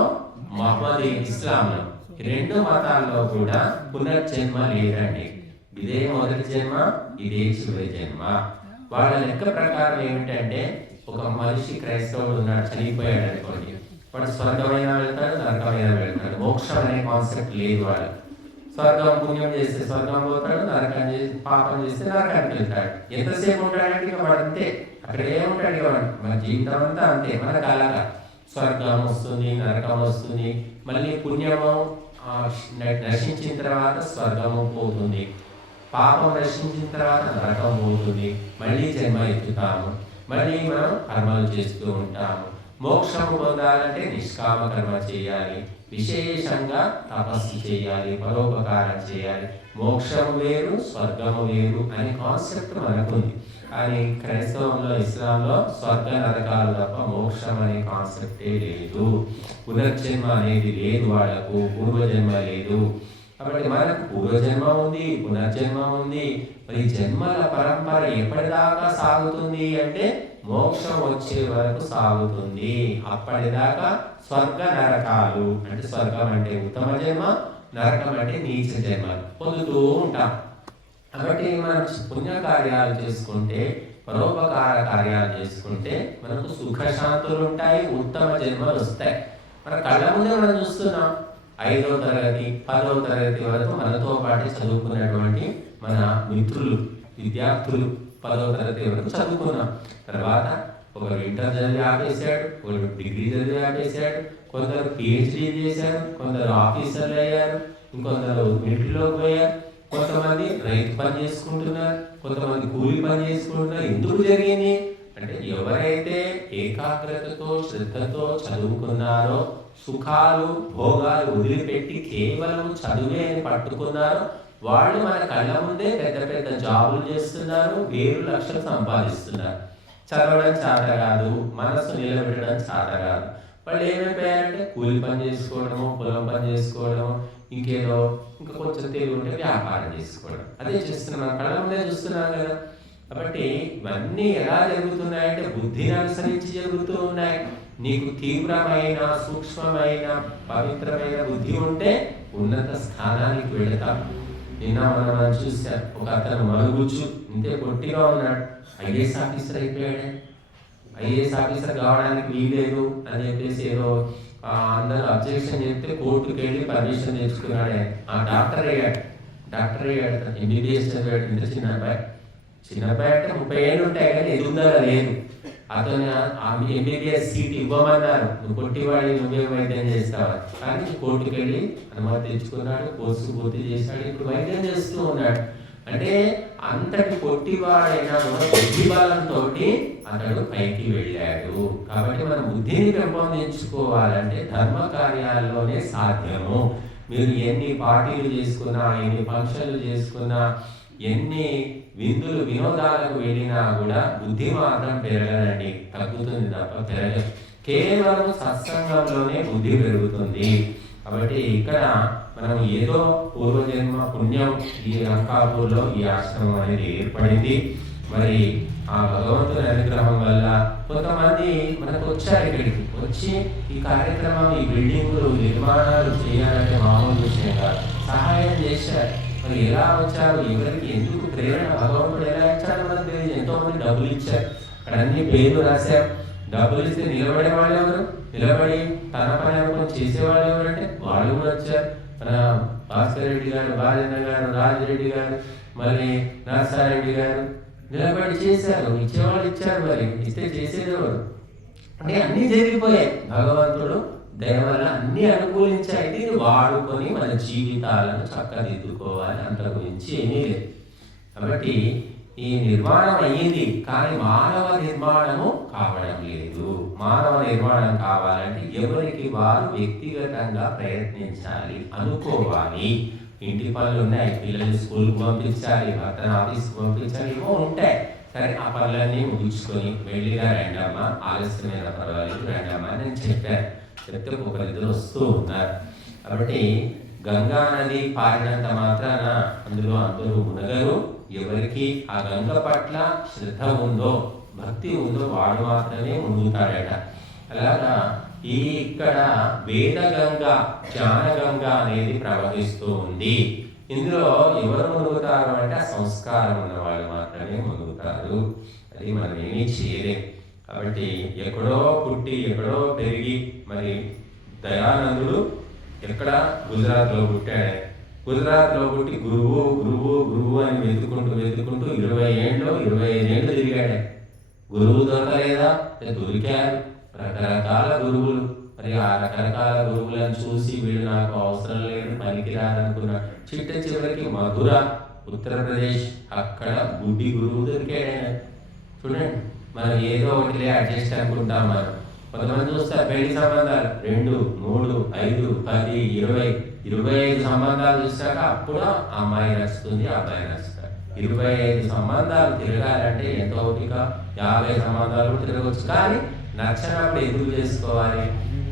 మహమ్మదీ ఇస్లాంలో, రెండు మతాల్లో కూడా పునర్జన్మ లేదండి. ఇదే మొదటి జన్మ, ఇదే చివరి జన్మ. వాళ్ళ లెక్క ప్రకారం ఏమిటంటే ఒక మనిషి క్రైస్తవుడు ఉన్నాడు, చనిపోయాడు అనుకోండి, వాడు స్వర్గమైన వెళ్తాడు, నరకమైన వెళ్తాడు. మోక్షం అనే కాన్సెప్ట్ లేదు వాళ్ళు. స్వర్గం పుణ్యం చేస్తే స్వర్గం పోతాడు, నరకం చేసి పాపం చేస్తే నరకానికి వెళ్తాడు. ఎంతసేపు ఉంటాడంటే వాడు అంతే, అక్కడ ఏముంటాడు వాడు, మన జీవితం అంతా అంతే. మనకు అలాగా స్వర్గం వస్తుంది, నరకం వస్తుంది, మళ్ళీ పుణ్యము నశించిన తర్వాత స్వర్గము పోతుంది, పాపం నశించిన తర్వాత నరకం పోతుంది, మళ్ళీ జన్మ ఎత్తుతాము, మళ్ళీ మనం కర్మలు చేస్తూ ఉంటాము. మోక్షము పొందాలంటే నిష్కామ కర్మ చేయాలి, విశేషంగా తపస్సు చేయాలి, పరోపకారం చేయాలి. మోక్షము వేరు, స్వర్గము వేరు అనే కాన్సెప్ట్ మనకుంది. కానీ క్రైస్తవంలో, ఇస్లాంలో స్వర్గ నరకాలు తప్ప మోక్షం అనే కాన్సెప్టే లేదు. పునర్జన్మ అనేది లేదు వాళ్లకు, పూర్వజన్మ లేదు. కాబట్టి మనకు పూర్వజన్మ ఉంది, పునర్జన్మ ఉంది. మరి జన్మల పరంపర ఎప్పటిదాకా సాగుతుంది అంటే మోక్షం వచ్చే వరకు సాగుతుంది. అప్పటిదాకా స్వర్గ నరకాలు అంటే, స్వర్గం అంటే ఉత్తమ జన్మ, నరకం అంటే నీచ జన్మలు పొందుతూ ఉంటాం. కాబట్టి మనం పుణ్యకార్యాలు చేసుకుంటే, పరోపకార కార్యాలు చేసుకుంటే మనకు సుఖశాంతులు ఉంటాయి, ఉత్తమ జన్మలు వస్తాయి. మన కళ్ళ ముందే మనం చూస్తున్నాం. 5వ తరగతి 10వ తరగతి వరకు మనతో పాటు చదువుకున్నటువంటి మన మిత్రులు, విద్యార్థులు 10వ తరగతి వరకు చదువుకున్నాం. తర్వాత ఒకరు ఇంటర్ చదివి ఆపేశాడు, ఒకరు డిగ్రీ చదివి ఆపేశాడు, కొందరు పిహెచ్డీ చేశారు, కొందరు ఆఫీసర్లు అయ్యారు, ఇంకొందరు మిలిటరీలోకి పోయారు, కొంతమంది రైతు పని చేసుకుంటున్నారు, కొంతమంది కూలి పని చేసుకుంటున్నారు. ఎందుకు జరిగింది అంటే ఎవరైతే ఏకాగ్రతతో, శ్రద్ధతో చదువుకున్నారో, సుఖాలు భోగాలు వదిలిపెట్టి కేవలం చదువే అని పట్టుకున్నారో వాళ్ళు మన కళ్ళ ముందే పెద్ద పెద్ద జాబులు చేస్తున్నారు, వేలు లక్షలు సంపాదిస్తున్నారు. చదవడం చేత కాదు, మనసు నిలబెట్టడం చేత కాదు. వాళ్ళు ఏమైపోయారంటే కూలి పని చేసుకోవడము, పొలం పని చేసుకోవడము, ఇంకేదో ఇంకా కొంచెం తెలివి ఉంటే వ్యాపారం చేసుకోవడం, అదే చేస్తున్నాం. మనం కళ్ళ ముందే చూస్తున్నాం కదా. కాబట్టి ఇవన్నీ ఎలా జరుగుతున్నాయంటే బుద్ధిని అనుసరించి జరుగుతూ ఉన్నాయి. నీకు తీవ్రమైన, సూక్ష్మమైన, పవిత్రమైన బుద్ధి ఉంటే ఉన్నత స్థానానికి వెళతాం. నిన్న మనం చూసాం, ఒక అతను మరుగుచ్చు ఇంతే పొట్టిగా ఉన్నాడు, ఐఏఎస్ ఆఫీసర్ అయిపోయాడే. ఐఏఎస్ ఆఫీసర్ కావడానికి వీలేదు అని చెప్పేసి ఏదో అందరూ అబ్జెక్షన్ చెప్తే కోర్టుకి వెళ్ళి పర్మిషన్ తెచ్చుకున్నాడే. ఆ డాక్టర్ అయ్యాడు ఎంబీబీఎస్ చదివాడు. ఇంత చిన్న అబ్బాయి అంటే 30 ఏళ్ళు ఉంటాయి కానీ ఎదుగుదల లేదు. అతను ఎంబీబీఎస్ సీట్ ఇవ్వమన్నారు. నువ్వు కొట్టివాడి నువ్వే వైద్యం చేస్తావా కానీ కోర్టుకు వెళ్ళి అనుమతి తెచ్చుకున్నాడు, కోర్సు పూర్తి చేశాడు, ఇప్పుడు వైద్యం చేస్తూ ఉన్నాడు. అంటే అంతటి కొట్టివాడైనా కూడా బుద్ధి బలంతో అతడు పైకి వెళ్ళాడు. కాబట్టి మన బుద్ధిని పెంపొందించుకోవాలంటే ధర్మ కార్యాల్లోనే సాధ్యము. మీరు ఎన్ని పార్టీలు చేసుకున్నా, ఎన్ని ఫంక్షన్లు చేసుకున్నా, ఎన్ని విందులు వినోదాలకు వెళ్ళినా కూడా బుద్ధి మాత్రం పెరగదండి, తగ్గుతుంది తప్ప పెరగదు. కేవలం సత్సంగంలోనే బుద్ధి పెరుగుతుంది. కాబట్టి ఇక్కడ మనం ఏదో పూర్వజన్మ పుణ్యం ఈ అంకాపూర్లో ఈ ఆశ్రమం అనేది ఏర్పడింది. మరి ఆ భగవంతుని అనుగ్రహం వల్ల కొంతమంది మనకు వచ్చారు, ఇక్కడికి వచ్చి ఈ కార్యక్రమం, ఈ బిల్డింగులు నిర్మాణాలు చేయాలంటే మామూలు విషయం కాదు, సహాయం చేశారు. మరి ఎలా వచ్చారు, ఎవరికి ఎందుకు ప్రేరణ, భగవంతుడు ఎలా ఇచ్చారు మనకు తెలియదు. ఎంతో మంది డబ్బులు ఇచ్చారు, అక్కడ అన్ని పేర్లు రాశారు. డబ్బులు ఇస్తే నిలబడే వాళ్ళు ఎవరు, నిలబడి తన పని అనుకుని చేసేవాళ్ళు ఎవరంటే వాళ్ళు కూడా వచ్చారు. మన భాస్కర్ రెడ్డి గారు, బాలేంద్ర గారు, రాజిరెడ్డి గారు, మళ్ళీ నరసారెడ్డి గారు నిలబడి చేశారు. ఇచ్చేవాళ్ళు ఇచ్చారు, మరి ఇస్తే చేసేదేవారు. అంటే అన్నీ జరిగిపోయాయి. భగవంతుడు దయ వల్ల అన్ని అనుకూలించాయి. దీన్ని వాడుకొని మన జీవితాలను చక్కదిద్దుకోవాలి, అంత గురించి ఏమీ లేదు. కాబట్టి ఈ నిర్మాణం అయ్యింది కానీ మానవ నిర్మాణము కావడం లేదు. మానవ నిర్మాణం కావాలంటే ఎవరికి వారు వ్యక్తిగతంగా ప్రయత్నించాలి, అనుకోవాలి. ఇంటి పనులు ఉన్నాయి, పిల్లల్ని స్కూల్కి పంపించాలి, భర్తను ఆఫీస్కి పంపించాలి, ఏమో ఉంటాయి. సరే, ఆ పనులన్నీ ముగించుకొని వెళ్ళిగా రండమ్మా, ఆలస్యమైన పర్వాలేదు రండమ్మా అని నేను చెప్పాను. చెప్తే ఒకరిద్దరు వస్తూ ఉన్నారు. కాబట్టి గంగా నది పారినంత మాత్రాన అందులో అందరూ మునగరు. ఎవరికి ఆ గంగ పట్ల శ్రద్ధ ఉందో, భక్తి ఉందో వాడు మాత్రమే మునుగుతాడట. అలాగా ఇక్కడ వేదగంగ, జ్ఞానగంగ అనేది ప్రవహిస్తూ ఉంది. ఇందులో ఎవరు మునుగుతారు అంటే ఆ సంస్కారం ఉన్న వాళ్ళు మాత్రమే మునుగుతారు. అది మనం ఏమీ చేయలేం. కాబట్టి ఎక్కడో పుట్టి ఎక్కడో పెరిగి, మరి దయానందుడు ఎక్కడ గుజరాత్లో పుట్టాడు. గుజరాత్లో పుట్టి గురువు గురువు గురువు అని వెతుకుంటూ 25 ఏళ్ళు తిరిగాడు. గురువు దొరకలేదా? దొరికారు రకరకాల గురువులు. మరి ఆ రకరకాల గురువులను చూసి వీళ్ళు నాకు అవసరం లేదు, పనికిరాదనుకున్నాడు. చివరికి మధుర, ఉత్తరప్రదేశ్, అక్కడ గుడ్డి గురువు దొరికాడు. చూడండి, మనం ఏదో ఒకటిలే అడ్జస్ట్ అనుకుంటాం. మనం కొంతమంది చూస్తారు పెళ్లి సంబంధాలు 2, 3, 5, 10, 20, 25 సంబంధాలు చూసాక అప్పుడు అమ్మాయి నచ్చుతుంది, అబ్బాయి నచ్చుతారు. 25 సంబంధాలు తిరగాలంటే ఎంతో ఓపిక. 50 సంబంధాలు తిరగవచ్చు. కానీ నచ్చినప్పుడు ఎందుకు చేసుకోవాలి?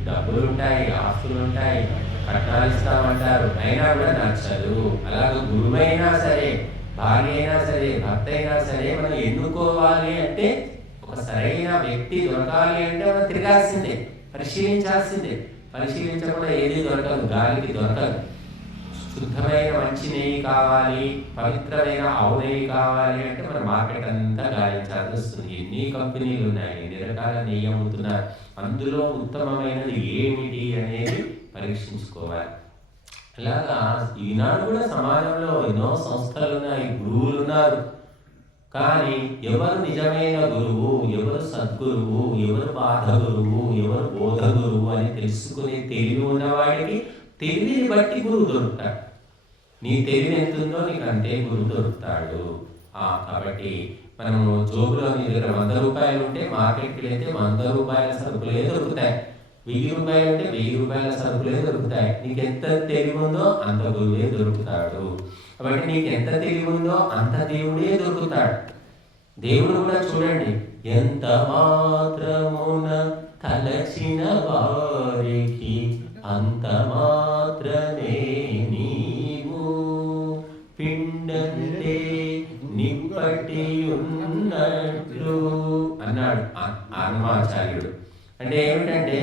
డబ్బులు ఉంటాయి, ఆస్తులు ఉంటాయి, కట్నాలు ఇస్తామంటారు, అయినా కూడా నచ్చదు. అలాగే గురువైనా సరే, భార్య అయినా సరే, భర్త అయినా సరే, మనం ఎన్నుకోవాలి అంటే ఒక సరైన వ్యక్తి దొరకాలి అంటే మనం తిరగాల్సిందే, పరిశీలించాల్సిందే. పరిశీలించకుండా ఏది దొరకదు, గాలికి దొరకదు. శుద్ధమైన మంచి నెయ్యి కావాలి, పవిత్రమైన ఆవు నెయ్యి కావాలి అంటే మన మార్కెట్ అంతా గాలించాల్సి వస్తుంది. ఎన్ని కంపెనీలు ఉన్నాయి, ఎన్ని రకాల నెయ్యి అమ్ముతున్నారు, అందులో ఉత్తమమైనది ఏమిటి అనేది పరీక్షించుకోవాలి. ఇలాగా ఈనాడు కూడా సమాజంలో ఎన్నో సంస్థలు ఉన్నాయి, గురువులు ఉన్నారు. కానీ ఎవరు నిజమైన గురువు, ఎవరు సద్గురువు, ఎవరు బాధ గురువు, ఎవరు బోధ గురువు అని తెలుసుకునే తెలివి ఉన్నవాడికి తెలివిని బట్టి గురువు దొరుకుతాడు. నీ తెలివి ఎంత ఉందో నీకు అంతే గురువు దొరుకుతాడు. కాబట్టి మనము జోబులో నీ దగ్గర 100 రూపాయలు ఉంటే మార్కెట్కి వెళ్తే 100 రూపాయల సరుకులే దొరుకుతాయి. 1000 రూపాయలు ఉంటే 1000 రూపాయల సరుకులే దొరుకుతాయి. నీకు ఎంత తెలివి ఉందో అంత గురువే దొరుకుతాడు. కాబట్టి నీకు ఎంత తెలివి ఉందో అంత దేవుడే దొరుకుతాడు. దేవుడు కూడా చూడండి, ఎంత మాత్రమున తలచిన వారికి అంత మాత్రమే నీవు పిండంటే నిప్పటి ఉన్నట్లు అన్నాడు హనుమాచార్యుడు. అంటే ఏమిటంటే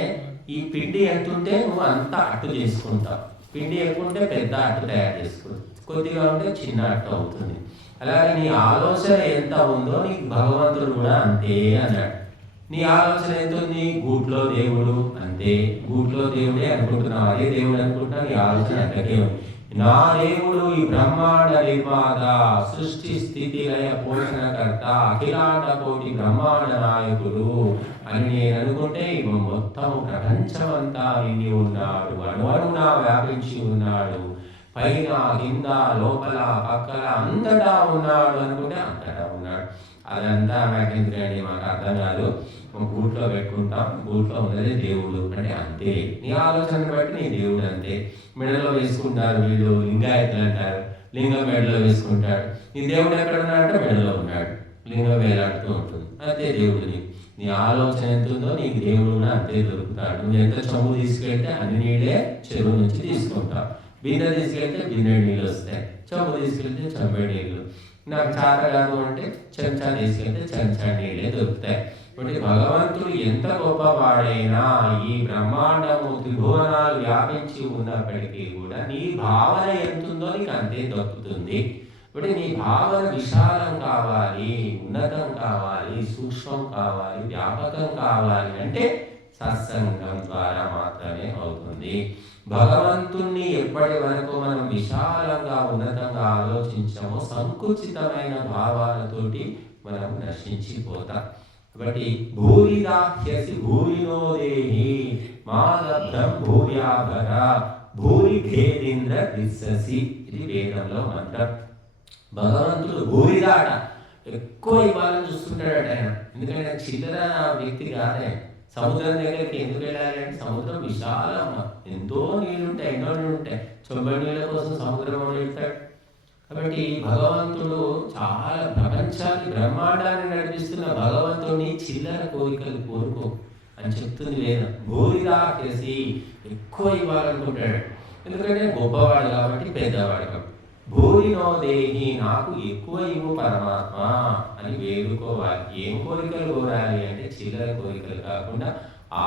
ఈ పిండి ఎంతుంటే నువ్వు అంత అట్టు చేసుకుంటావు, పిండి ఎక్కువ ఉంటే పెద్ద అట్టు తయారు చేసుకుంటావు, కొద్దిగా ఉంటే చిన్న అట్టు అవుతుంది. అలాగే నీ ఆలోచన ఎంత ఉందో నీకు భగవంతుడు కూడా అంతే అన్నాడు. నీ ఆలోచన ఎంత ఉంది? గూట్లో దేవుడు అంతే, గూట్లో దేవుడే అనుకుంటున్నావు, అదే దేవుడు అనుకుంటున్నావు, నీ ఆలోచన అంతకే ఉంది. నా దేవుడు ఈ బ్రహ్మాండ నిర్మాత, సృష్టి స్థితి లయ పోషణకర్త, అఖిలాండ కోటి బ్రహ్మాండ నాయకుడు అని నేను అనుకుంటే ఇవి మొత్తం ప్రపంచమంతా నిండి ఉన్నాడు, అణువణువునా వ్యాపించి ఉన్నాడు, పైన కింద లోపల పక్కల అంతటా ఉన్నాడు అనుకుంటే అంతటా ఉన్నాడు. అదంతా నాకేంద్రండి మాకు అర్థం కాదు. గూట్లో పెట్టుకుంటాం, గూట్లో ఉన్నది దేవుడు అంటే అంతే. నీ ఆలోచన బట్టి నీ దేవుడు అంతే. మెడలో వేసుకుంటారు వీళ్ళు, లింగాయతులు అంటారు, లింగం మెడలో వేసుకుంటాడు. నీ దేవుడు ఎక్కడ ఉన్నాడంటే మెడలో ఉన్నాడు, లింగం వేలాడుతూ ఉంటుంది, అంతే దేవుడిని. నీ ఆలోచన ఎంత ఉందో నీకు దేవుడు కూడా అంతే దొరుకుతాడు. నువ్వు ఎంత చెంబు తీసుకెళ్తే అన్ని నీళ్ళే చెరువు నుంచి తీసుకుంటావు, బిందె తీసుకెళ్తే బిందె నీళ్ళు వస్తాయి, చెంబు తీసుకెళ్తే చెంబే నీళ్ళు, నాకు చాత కాదు అంటే చెంచా తీసుకెళ్తే చెంచా నీళ్ళే దొరుకుతాయి. అంటే భగవంతుడు ఎంత గొప్పవాడైనా ఈ బ్రహ్మాండము త్రిభువనాలు వ్యాపించి ఉన్నప్పటికీ కూడా నీ భావన ఎంతుందో నీకు అంతే దొరుకుతుంది. అంటే నీ భావన విశాలం కావాలి, ఉన్నతం కావాలి, సూక్ష్మం కావాలి, వ్యాపకం కావాలి అంటే సత్సంగం ద్వారా మాత్రమే అవుతుంది. భగవంతుణ్ణి ఎప్పటి వరకు మనం విశాలంగా ఉన్నతంగా ఆలోచించామో సంకుచితమైన భావాలతోటి మనం నశించిపోతాం. కాబట్టి భూరిదాహ్యసి భూరినో దేహి మాలభ్రం భూర్యాభర భూరి భేదింద్ర దిశసి, ఇది వేదంలో మంత్రం. భగవంతుడు భూరిదాట ఎక్కువ ఇవ్వాలని చూస్తుంటాడట ఆయన. ఎందుకంటే చిల్లర వ్యక్తి కాదే. సముద్రం దగ్గరికి ఎందుకు వెళ్ళాలి అంటే సముద్రం విశాలం, ఎంతో నీళ్ళు ఉంటాయి, ఎన్నో నీళ్ళు ఉంటాయి, చొంబడి నీళ్ళ కోసం సముద్రం వెళ్తాడు. కాబట్టి భగవంతుడు చాలా ప్రపంచాన్ని బ్రహ్మాండాన్ని నడిపిస్తున్న భగవంతుడిని చిల్లర కోరికలు కోరుకో అని చెప్తుంది వేదం. భూరిదాహ్యసి ఎక్కువ ఇవ్వాలనుకుంటాడు, ఎందుకంటే గొప్పవాడు కాబట్టి, పెద్దవాడు కాబట్టి. భూరినో దేహి నాకు ఎక్కువ ఇవ్వు పరమాత్మ అని వేడుకోవాలి. ఏం కోరికలు కోరాలి అంటే చిల్లర కోరికలు కాకుండా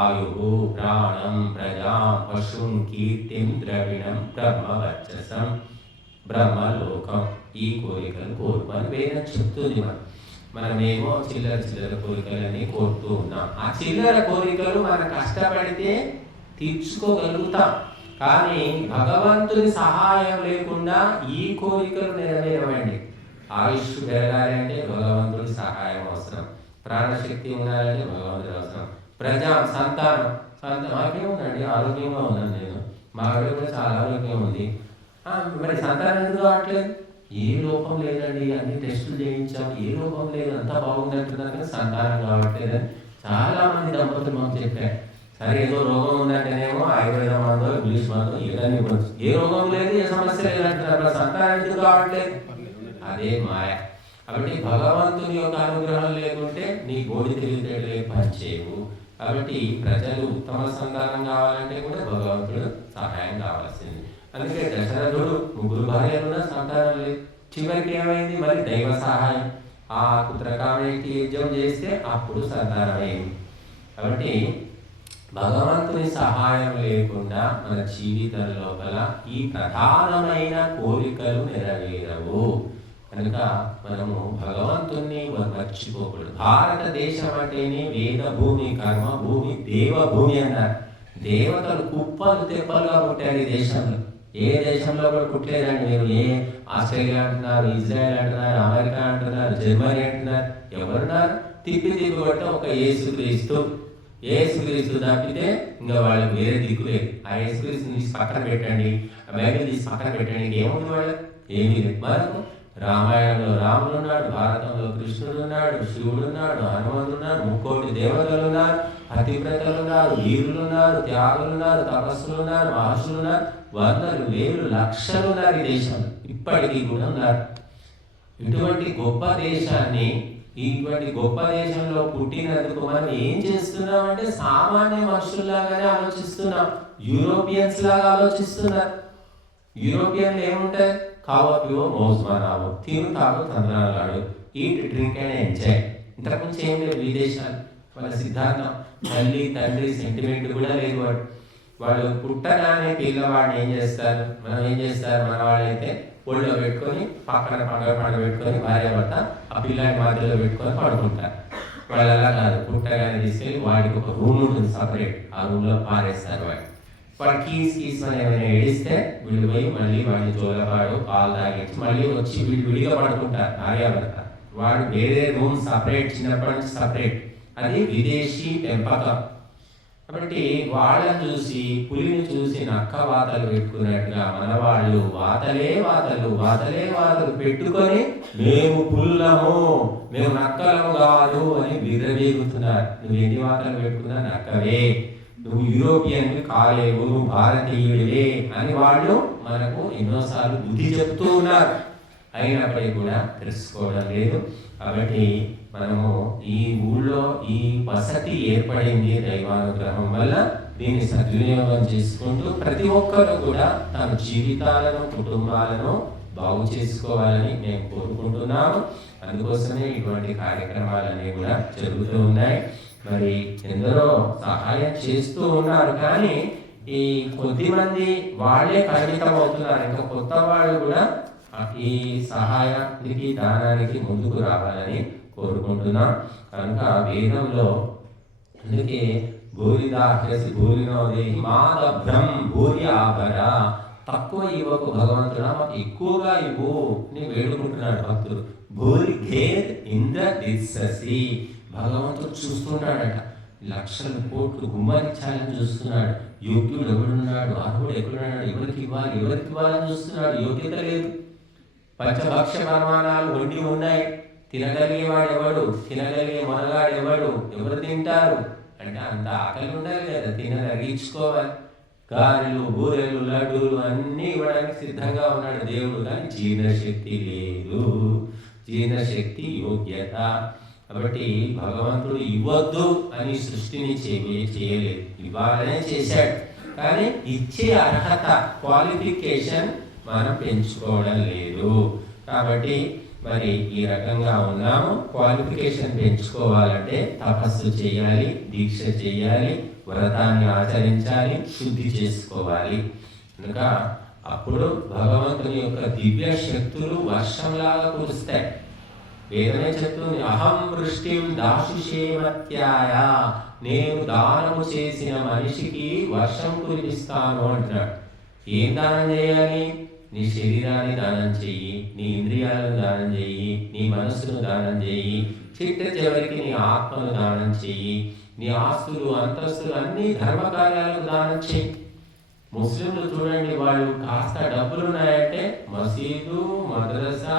ఆయువు, ప్రాణం, ప్రజా, పశుం, కీర్తిం, ద్రవిణం, బ్రహ్మవర్చసం, బ్రహ్మలోకం, ఈ కోరికలు కోరుకొని వేదం చెప్తుంది. మనమేమో చిల్లర కోరికలని కోరుతూ ఉన్నాం. ఆ చిల్లర కోరికలు మనం కష్టపడితే తీర్చుకోగలుగుతాం, కానీ భగవంతుని సహాయం లేకుండా ఈ కోరికలు నెరవేరవండి. ఆయుష్ పెరగాలి అంటే భగవంతుడి సహాయం అవసరం, ప్రాణశక్తి ఉండాలంటే భగవంతుడి అవసరం, ప్రజా సంతానం మాకేముందండి, ఆరోగ్యంగా ఉన్నాను నేను, మా ఆవిడ కూడా చాలా ఆరోగ్యం ఉంది, మరి సంతానం ఎందుకు రావట్లేదు? ఏ లోపం లేదండి, అన్ని టెస్టులు చేయించాం, ఏ లోపం లేదు, అంతా బాగుందంటున్నారు కానీ సంతానం కావట్లేదని చాలా మంది దంపతులు మాకు చెప్పారు. సరే ఏదో రోగం ఉందంటేనేమో ఆయుర్వేద మందో ఇంగ్లీష్ మందో ఏదైనా ఇవ్వచ్చు, ఏ రోగం లేదు, ఏ సమస్య లేదంటున్నారు, సంతానం ఎందుకు కావట్లేదు? అదే మాయ. కాబట్టి భగవంతుని యొక్క అనుగ్రహం లేకుంటే నీ బోడి తెలివితేటలే పనిచేయవు. కాబట్టి ప్రజలు ఉత్తమ సంతానం కావాలంటే కూడా భగవంతుడు సహాయం కావాల్సింది. అందుకే దశరథుడు 3 భార్యలున్న సంతానం లేదు. చివరికి ఏమైంది? మరి దైవ సహాయం, ఆ పుత్రకామేష్టి యజ్ఞం చేస్తే అప్పుడు సంతానం అయింది. కాబట్టి భగవంతుని సహాయం లేకుండా మన జీవితం లోపల ఈ ప్రధానమైన కోరికలు నెరవేరవు. కనుక మనము భగవంతుణ్ణి మర్చిపోకూడదు. భారతదేశం అంటేనే వేద భూమి, కర్మ భూమి, దేవభూమి అన్నారు. దేవతలు కుప్పలు తెప్పలుగా పుట్టారు ఈ దేశంలో. ఏ దేశంలో కూడా పుట్టలేదండి. మీరు ఏ ఆస్ట్రేలియా అంటున్నారు, ఇజ్రాయెల్ అంటున్నారు, అమెరికా అంటున్నారు, జర్మనీ అంటున్నారు, ఎవరున్నారు? తిప్పి కొట్ట ఒక యేసుక్రీస్తు తప్పితే ఇంకా వాళ్ళకి వేరే దిక్కు లేదు. ఆ యేసుక్రీస్తు తీసి పక్కన పెట్టండి, ఆ బైబిల్ తీసి పక్కన పెట్టండి, ఏముంది వాళ్ళకి? ఏమీ లేదు. మనకు రామాయణంలో రాముడు ఉన్నాడు, భారతంలో కృష్ణుడు ఉన్నాడు, శివుడు ఉన్నాడు, హనుమంతుడు ఉన్నాడు, 3 కోటి దేవతలు ఉన్నారు, పతివ్రతలు ఉన్నారు, వీరులు ఉన్నారు, త్యాగులు ఉన్నారు, తపస్సులు ఉన్నారు, మహర్షులు ఉన్నారు, వందలు వేలు లక్షలు ఉన్నారు ఈ దేశంలో, ఇప్పటికీ కూడా ఉన్నారు. ఇటువంటి గొప్ప దేశాన్ని ఇటువంటి గొప్ప దేశంలో పుట్టినందుకు మనం ఏం చేస్తున్నాం అంటే సామాన్య మనుషుల్లాగానే ఆలోచిస్తున్నాం. యూరోపియన్స్ లాగా ఆలోచిస్తున్నారు. యూరోపియన్లు ఏముంటాయి? కావో పివో మౌజ్ మనావో, తిను తాగు తంద్రాలు, ఈట్ డ్రింక్ అండ్ ఎంజాయ్. ఇంతకుముందు ఏం లేదు విదేశాలు. వాళ్ళ సిద్ధాంతం తల్లి తండ్రి సెంటిమెంట్ కూడా లేదు. వాళ్ళు పుట్టగానే పిల్లవాడిని ఏం చేస్తారు, మన వాళ్ళైతే ఒళ్ళో పెట్టుకొని పక్కన పండుగ పెట్టుకొని భార్య భర్త ఆ పిల్లాడి మధ్యలో పెట్టుకొని పడుకుంటారు. వాళ్ళు అలా కాదు, పుట్టగానే తీసుకెళ్ళి వాడికి ఒక రూమ్ ఉంటుంది సపరేట్, ఆ రూమ్లో పారేస్తారు. వాడు కీస్ అని ఏమైనా ఏడిస్తే వీళ్ళు పోయి మళ్ళీ వాడిని జోలపాడు పాలు తాగించి మళ్ళీ వచ్చి వీళ్ళు విడిగా పడుకుంటారు భార్య భర్త. వాడు వేరే రూమ్ సపరేట్, చిన్నప్పటి నుంచి సపరేట్. అది విదేశీ పెంపకం. కాబట్టి వాళ్ళని చూసి పులిని చూసి నక్క వాతలు పెట్టుకున్నట్టుగా మన వాళ్ళు వాతలే వాతలు పెట్టుకొని మేము పుల్లము, మేము నక్కలము కాదు అని విర్రవేగుతున్నారు. నువ్వు ఎన్ని వాతలు పెట్టుకున్నా నక్కవే, నువ్వు యూరోపియన్ కాలేవు, నువ్వు భారతీయుడివే అని వాళ్ళు మనకు ఎన్నోసార్లు బుద్ధి చెప్తూ ఉన్నారు. అయినప్పటికీ కూడా తెలుసుకోవడం లేదు. కాబట్టి మనము ఈ ఊళ్ళో ఈ వసతి ఏర్పడింది దైవానుగ్రహం వల్ల. దీన్ని సద్వినియోగం చేసుకుంటూ ప్రతి ఒక్కరు కూడా తమ జీవితాలను కుటుంబాలను బాగు చేసుకోవాలని మేము కోరుకుంటున్నాము. అందుకోసమే ఇటువంటి కార్యక్రమాలన్నీ కూడా జరుగుతూ ఉన్నాయి. మరి ఎందరో సహాయం చేస్తూ ఉన్నారు, కానీ ఈ కొద్ది మంది వాళ్ళే పరిమితం అవుతున్నారు. ఇంకా కొత్త వాళ్ళు కూడా ఈ సహాయానికి దానానికి ముందుకు రావాలని కోరుకుంటున్నాం. కనుక వేదంలో అందుకే భూరిదాహ్యసి భూరినోదేహి మాదభ్రం భూరి ఆభర, తక్కువ ఇవ్వకు భగవంతుడా, మాకు ఎక్కువగా ఇవ్వు అని వేడుకుంటున్నాడు భక్తుడు. భూరి ఘేర్ ఇంద్ర దిశసి, భగవంతుడు చూస్తున్నాడట, లక్షల కోట్లు గుమ్మరించాలని చూస్తున్నాడు. యోగ్యుడు ఎవడున్నాడు, అర్హుడు ఎక్కడున్నాడు, ఎవరికి ఇవ్వాలని చూస్తున్నాడు. యోగ్యత లేదు. పంచభక్ష పరమాణాలు వండి ఉన్నాయి, తినగలిగేవాడు ఎవడు, తినగలిగే మనగాడు ఎవరు తింటారు అంటే అంత ఆకలి ఉండాలి కదా, తగ్గించుకోవాలి. గారెలు బూరెలు లడ్డూలు అన్నీ ఇవ్వడానికి సిద్ధంగా ఉన్నాడు దేవుడు, కానీ జీర్ణశక్తి లేదు, జీర్ణశక్తి యోగ్యత. కాబట్టి భగవంతుడు ఇవ్వద్దు అని సృష్టిని చేయలేదు, ఇవ్వాలనే చేశాడు. కానీ ఇచ్చే అర్హత క్వాలిఫికేషన్ మనం పెంచుకోవడం లేదు. కాబట్టి మరి ఈ రకంగా ఉన్నాము. క్వాలిఫికేషన్ పెంచుకోవాలంటే తపస్సు చేయాలి, దీక్ష చేయాలి, వ్రతాన్ని ఆచరించాలి, శుద్ధి చేసుకోవాలి. కనుక అప్పుడు భగవంతుని యొక్క దివ్య శక్తులు వర్షంలాగా కురుస్తాయి. వేదమే చెప్తుంది, అహం వృష్టిం దాశుషేమత్యాయ, నేను దానము చేసిన మనిషికి వర్షం కురిపిస్తాను అంటున్నాడు. ఏం దానం చేయాలి? నీ శరీరాన్ని దానం చెయ్యి, నీ ఇంద్రియాలను దానం చెయ్యి, నీ మనస్సును దానం చెయ్యి, చిట్ట చివరికి నీ ఆత్మను దానం చెయ్యి, నీ ఆస్తులు అంతస్తులు అన్ని ధర్మకార్యాలకు దానం చెయ్యి. ముస్లింలు చూడండి, వాళ్ళు కాస్త డబ్బులు ఉన్నాయంటే మసీదు మద్రసా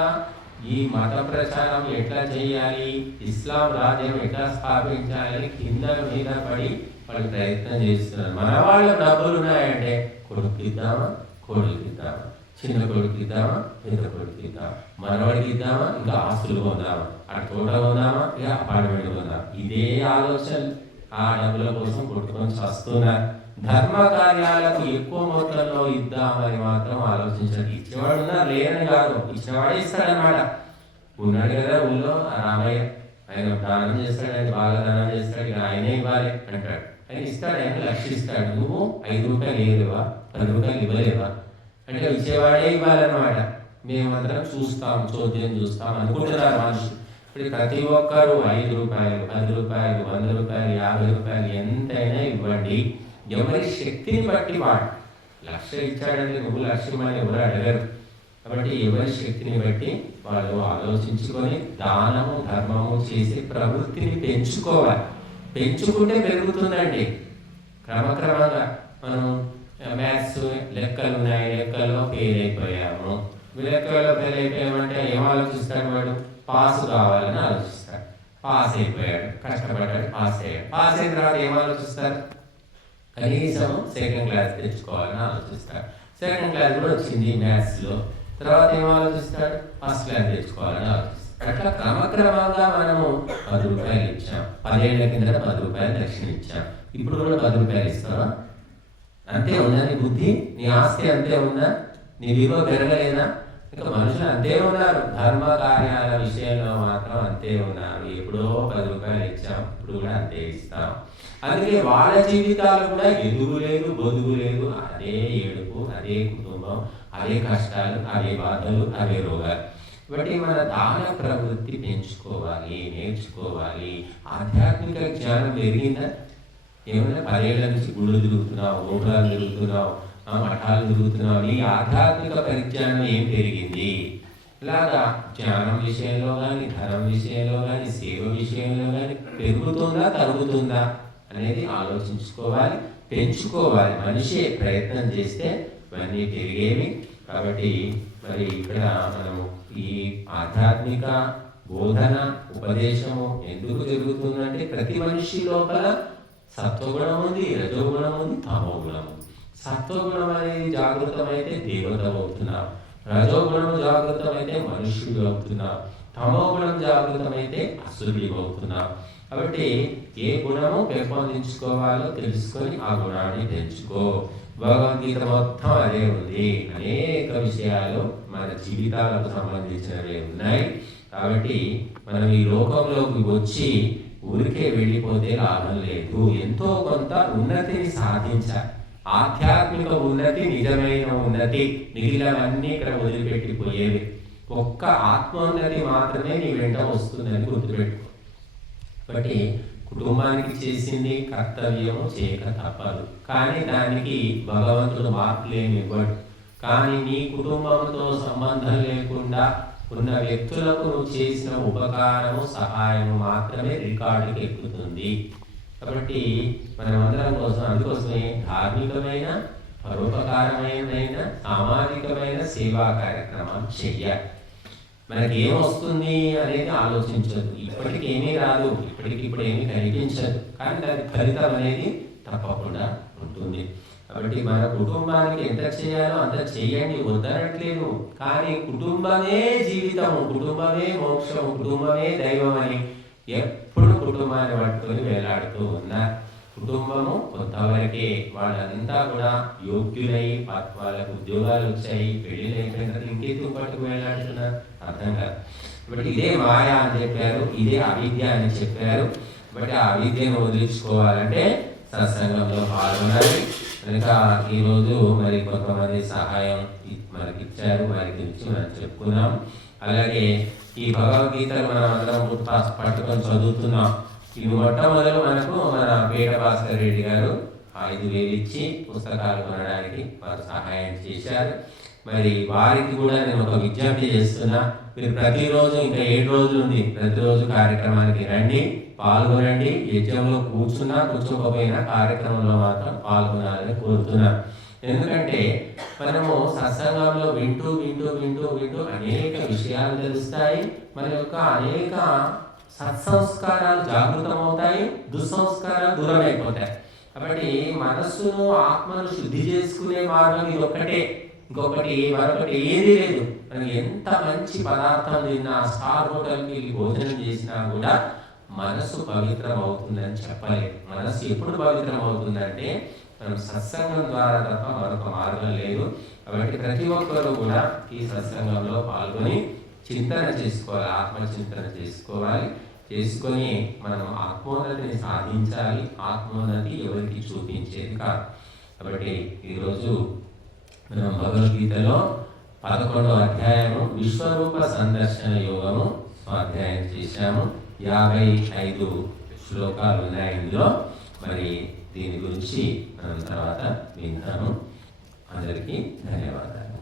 ఈ మత ప్రచారం ఎట్లా చేయాలి, ఇస్లాం రాజ్యం ఎట్లా స్థాపించాలి కింద మీద పడి వాళ్ళు ప్రయత్నం చేస్తున్నారు. మన వాళ్ళ డబ్బులు ఉన్నాయంటే కొడుకు ఇద్దామా, కోడుకు ఇద్దామా, చిన్న కొడుకు ఇద్దామా, పెద్ద కొడుకు ఇద్దామా, మనవాడికి ఇద్దామా, ఇంకా ఆస్తులు కొందామా, అక్కడ తోట కొందామా, ఇక అపార్ట్మెంట్ కొందామా, ఇదే ఆలోచన. ఆ డబ్బుల కోసం కొట్టుకొని వస్తున్నారు. ధర్మ కార్యాలకు ఎక్కువ మొత్తంలో ఇద్దామని మాత్రం ఆలోచించాడు. ఇచ్చేవాడు ఉన్నా లేదని కాదు, ఇచ్చినవాడే ఇస్తాడనమాట. ఉన్నాడు కదా ఊళ్ళో రామయ్య, ఆయన దానం చేస్తాడు, ఆయన బాగా దానం చేస్తాడు, ఇక ఆయనే ఇవ్వాలి అంటాడు. ఆయన ఇస్తాడు, ఆయన లక్షిస్తాడు. నువ్వు 5 రూపాయలు ఇవ్వలేవా, 10 రూపాయలు ఇవ్వలేవా అంటే ఇచ్చేవాడే ఇవ్వాలన్నమాట. మేమందరం చూస్తాం, చోద్యం చూస్తాం అనుకుంటున్నారు మనుషులు. ఇప్పుడు ప్రతి ఒక్కరు 5 రూపాయలు, 10 రూపాయలు, 100 రూపాయలు, 50 రూపాయలు ఎంతైనా ఇవ్వండి. ఎవరి శక్తిని బట్టి వాడు. 1,00,000 ఇచ్చాడంటే నువ్వు 1,00,000 ఇవ్వమని ఎవరు అడగరు. కాబట్టి ఎవరి శక్తిని బట్టి వాళ్ళు ఆలోచించుకొని దానము ధర్మము చేసి ప్రవృత్తిని పెంచుకోవాలి. పెంచుకుంటే పెరుగుతుందండి. క్రమక్రమంగా మనం మ్యాథ్స్ లెక్కలు ఉన్నాయి, లెక్కల్లో ఫెయిల్ అయిపోయాము. లెక్కల్లో ఫెయిల్ అయిపోయామంటే ఏం ఆలోచిస్తాడు వాడు? పాస్ కావాలని ఆలోచిస్తాడు. పాస్ అయిపోయాడు, కష్టపడ్డాడు, పాస్ అయ్యాడు. పాస్ అయిన తర్వాత ఏం ఆలోచిస్తారు? కనీసం సెకండ్ క్లాస్ తెచ్చుకోవాలని ఆలోచిస్తాడు. సెకండ్ క్లాస్ కూడా వచ్చింది మ్యాథ్స్లో. తర్వాత ఏం ఆలోచిస్తాడు? ఫస్ట్ క్లాస్ తెచ్చుకోవాలని ఆలోచిస్తాడు. అట్లా క్రమక్రమంగా మనము 10 రూపాయలు ఇచ్చాం, 10 ఏళ్ల కింద 10 రూపాయలు దక్షిణ ఇచ్చాం, ఇప్పుడు కూడా 10 రూపాయలు ఇస్తావా? అంతే ఉందా నీ బుద్ధి? నీ ఆస్తి అంతే ఉందా? నీ విలువ పెరగలేదా? ఇంకా మనుషులు అంతే ఉన్నారు, ధర్మ కార్యాల విషయంలో మాత్రం అంతే ఉన్నారు. ఎప్పుడో 10 రూపాయలు ఇచ్చాం, ఇప్పుడు కూడా అంతే ఇస్తాం. అందుకే వాళ్ళ జీవితాలు కూడా ఎదుగు లేదు, బొదుగు లేదు, అదే ఏడుపు, అదే కుటుంబం, అదే కష్టాలు, అవే బాధలు, అవే రోగాలు. కాబట్టి మన దాన ప్రవృత్తి పెంచుకోవాలి, నేర్చుకోవాలి. ఆధ్యాత్మిక జ్ఞానం పెరిగిందా? ఏమన్నా 10 ఏళ్ల నుంచి గుళ్ళు తిరుగుతున్నావు, గోపురాలు తిరుగుతున్నావు, మఠాలు తిరుగుతున్నావు, నీ ఆధ్యాత్మిక పరిజ్ఞానం ఏం పెరిగింది? ఇలాగా జ్ఞానం విషయంలో కానీ, ధనం విషయంలో కానీ, సేవ విషయంలో కానీ పెరుగుతుందా, తరుగుతుందా అనేది ఆలోచించుకోవాలి, పెంచుకోవాలి. మనిషి ప్రయత్నం చేస్తే ఇవన్నీ పెరిగేవి. కాబట్టి మరి ఇక్కడ మనము ఈ ఆధ్యాత్మిక బోధన ఉపదేశము ఎందుకు జరుగుతుందంటే ప్రతి మనిషి లోపల సత్వగుణం ఉంది, రజోగుణం ఉంది, తమోగుణం ఉంది. సత్వగుణం అనేది జాగృతమైతే దేవత అవుతున్నాం, రజోగుణం జాగృతమైతే మనుష్యుడు అవుతున్నాం, తమోగుణం జాగృతమైతే అసురుడు అవుతున్నాం. కాబట్టి ఏ గుణము పెంపొందించుకోవాలో తెలుసుకొని ఆ గుణాన్ని పెంచుకో. భగవద్గీత మొత్తం అదే ఉంది. అనేక విషయాలు మన జీవితాలకు సంబంధించినవి ఉన్నాయి. కాబట్టి మనం ఈ లోకంలోకి వచ్చి ఊరికే వెళ్ళిపోతే లాభం లేదు. ఎంతో కొంత ఉన్నతిని సాధించాలి. ఆధ్యాత్మిక ఉన్నతి నిజమైన ఉన్నతి. మిగిలినవన్నీ ఇక్కడ వదిలిపెట్టిపోయేవి. ఒక్క ఆత్మోన్నతి మాత్రమే నీ వెంట వస్తుందని గుర్తుపెట్టుకో. కాబట్టి కుటుంబానికి చేసింది కర్తవ్యము చేయక తప్పదు, కానీ దానికి భగవంతుడు మార్పులేమి ఇవ్వడు. కానీ నీ కుటుంబంతో సంబంధం లేకుండా ఉన్న వ్యక్తులకు నువ్వు చేసిన ఉపకారము, సహాయము మాత్రమే రికార్డుకి ఎక్కుతుంది. కాబట్టి మనమందరం కోసం అందుకోసమే ధార్మికమైన, పరోపకారమైన, సామాజికమైన సేవా కార్యక్రమాలు చెయ్యాలి. మనకి ఏమొస్తుంది అనేది ఆలోచించదు. ఇప్పటికి ఏమీ రాదు, ఇప్పటికిప్పుడు ఏమీ కనిపించదు, కానీ దాని ఫలితం అనేది తప్పకుండా ఉంటుంది. కాబట్టి మన కుటుంబానికి ఎంత చేయాలో అంత చేయండి, వద్దనట్లేదు. కానీ కుటుంబమే జీవితము, కుటుంబమే మోక్షము, కుటుంబమే దైవం అని ఎప్పుడు కుటుంబాన్ని పట్టుకొని వేలాడుతూ ఉన్నారు. కుటుంబము కొంతవరకే, వాళ్ళంతా కూడా యోగ్యులై వాళ్ళకు ఉద్యోగాలు వచ్చాయి, పెళ్లి అయిపోయిన తర్వాత ఇంకెందుకు పట్టుకు వేలాడుతున్నారు అర్థం కాదు. కాబట్టి ఇదే మాయ అని చెప్పారు, ఇదే అవిద్య అని చెప్పారు. బట్ ఆ అవిద్యను వదిలించుకోవాలంటే సత్సంగంలో పాల్గొనాలి. కనుక ఈరోజు మరి కొంతమంది సహాయం మనకి ఇచ్చారు, వారి గురించి మనం చెప్పుకున్నాం. అలాగే ఈ భగవద్గీతలు మనం అందరం పట్టుకొని చదువుతున్నాం. ఇది మొట్టమొదలు మనకు మన పేట భాస్కర్ రెడ్డి గారు 5,000 ఇచ్చి పుస్తకాలు కొనడానికి వారు సహాయం చేశారు. మరి వారికి కూడా నేను ఒక విజ్ఞప్తి చేస్తున్నా, మీరు ప్రతిరోజు ఇంకా 7 రోజులు ఉంది, ప్రతిరోజు కార్యక్రమానికి రండి, పాల్గొనండి. యజ్ఞంలో కూర్చోకపోయినా కార్యక్రమంలో మాత్రం పాల్గొనాలని కోరుతున్నాను. ఎందుకంటే మనము సత్సంగంలో వింటూ వింటూ వింటూ వింటూ అనేక విషయాలు తెలుస్తాయి. మన యొక్క అనేక సత్సంస్కారాలు జాగృతమవుతాయి, దుస్సంస్కారాలు దూరం అయిపోతాయి. కాబట్టి మనస్సును, ఆత్మను శుద్ధి చేసుకునే మార్గం ఇది ఒక్కటే, ఇంకొకటి మరొకటి ఏదీ లేదు. మనం ఎంత మంచి పదార్థం తిన్నా, స్టార్ హోటల్కి వెళ్ళి భోజనం చేసినా కూడా మనస్సు పవిత్రం అవుతుందని చెప్పలేదు. మనస్సు ఎప్పుడు పవిత్రం అవుతుందంటే మనం సత్సంగం ద్వారా తప్ప మరొక మార్గం లేదు. కాబట్టి ప్రతి ఒక్కరు కూడా ఈ సత్సంగంలో పాల్గొని చింతన చేసుకోవాలి, ఆత్మచింతన చేసుకోవాలి. చేసుకొని మనం ఆత్మోన్నతిని సాధించాలి. ఆత్మోన్నతి ఎవరికి చూపించేది కాదు. కాబట్టి ఈరోజు మనం భగవద్గీతలో 11వ అధ్యాయము విశ్వరూప సందర్శన యోగము స్వాధ్యాయం చేశాము. 55 శ్లోకాలు ఉన్నాయి ఇందులో. మరి దీని గురించి మనం తర్వాత వింటాము. అందరికీ ధన్యవాదాలు.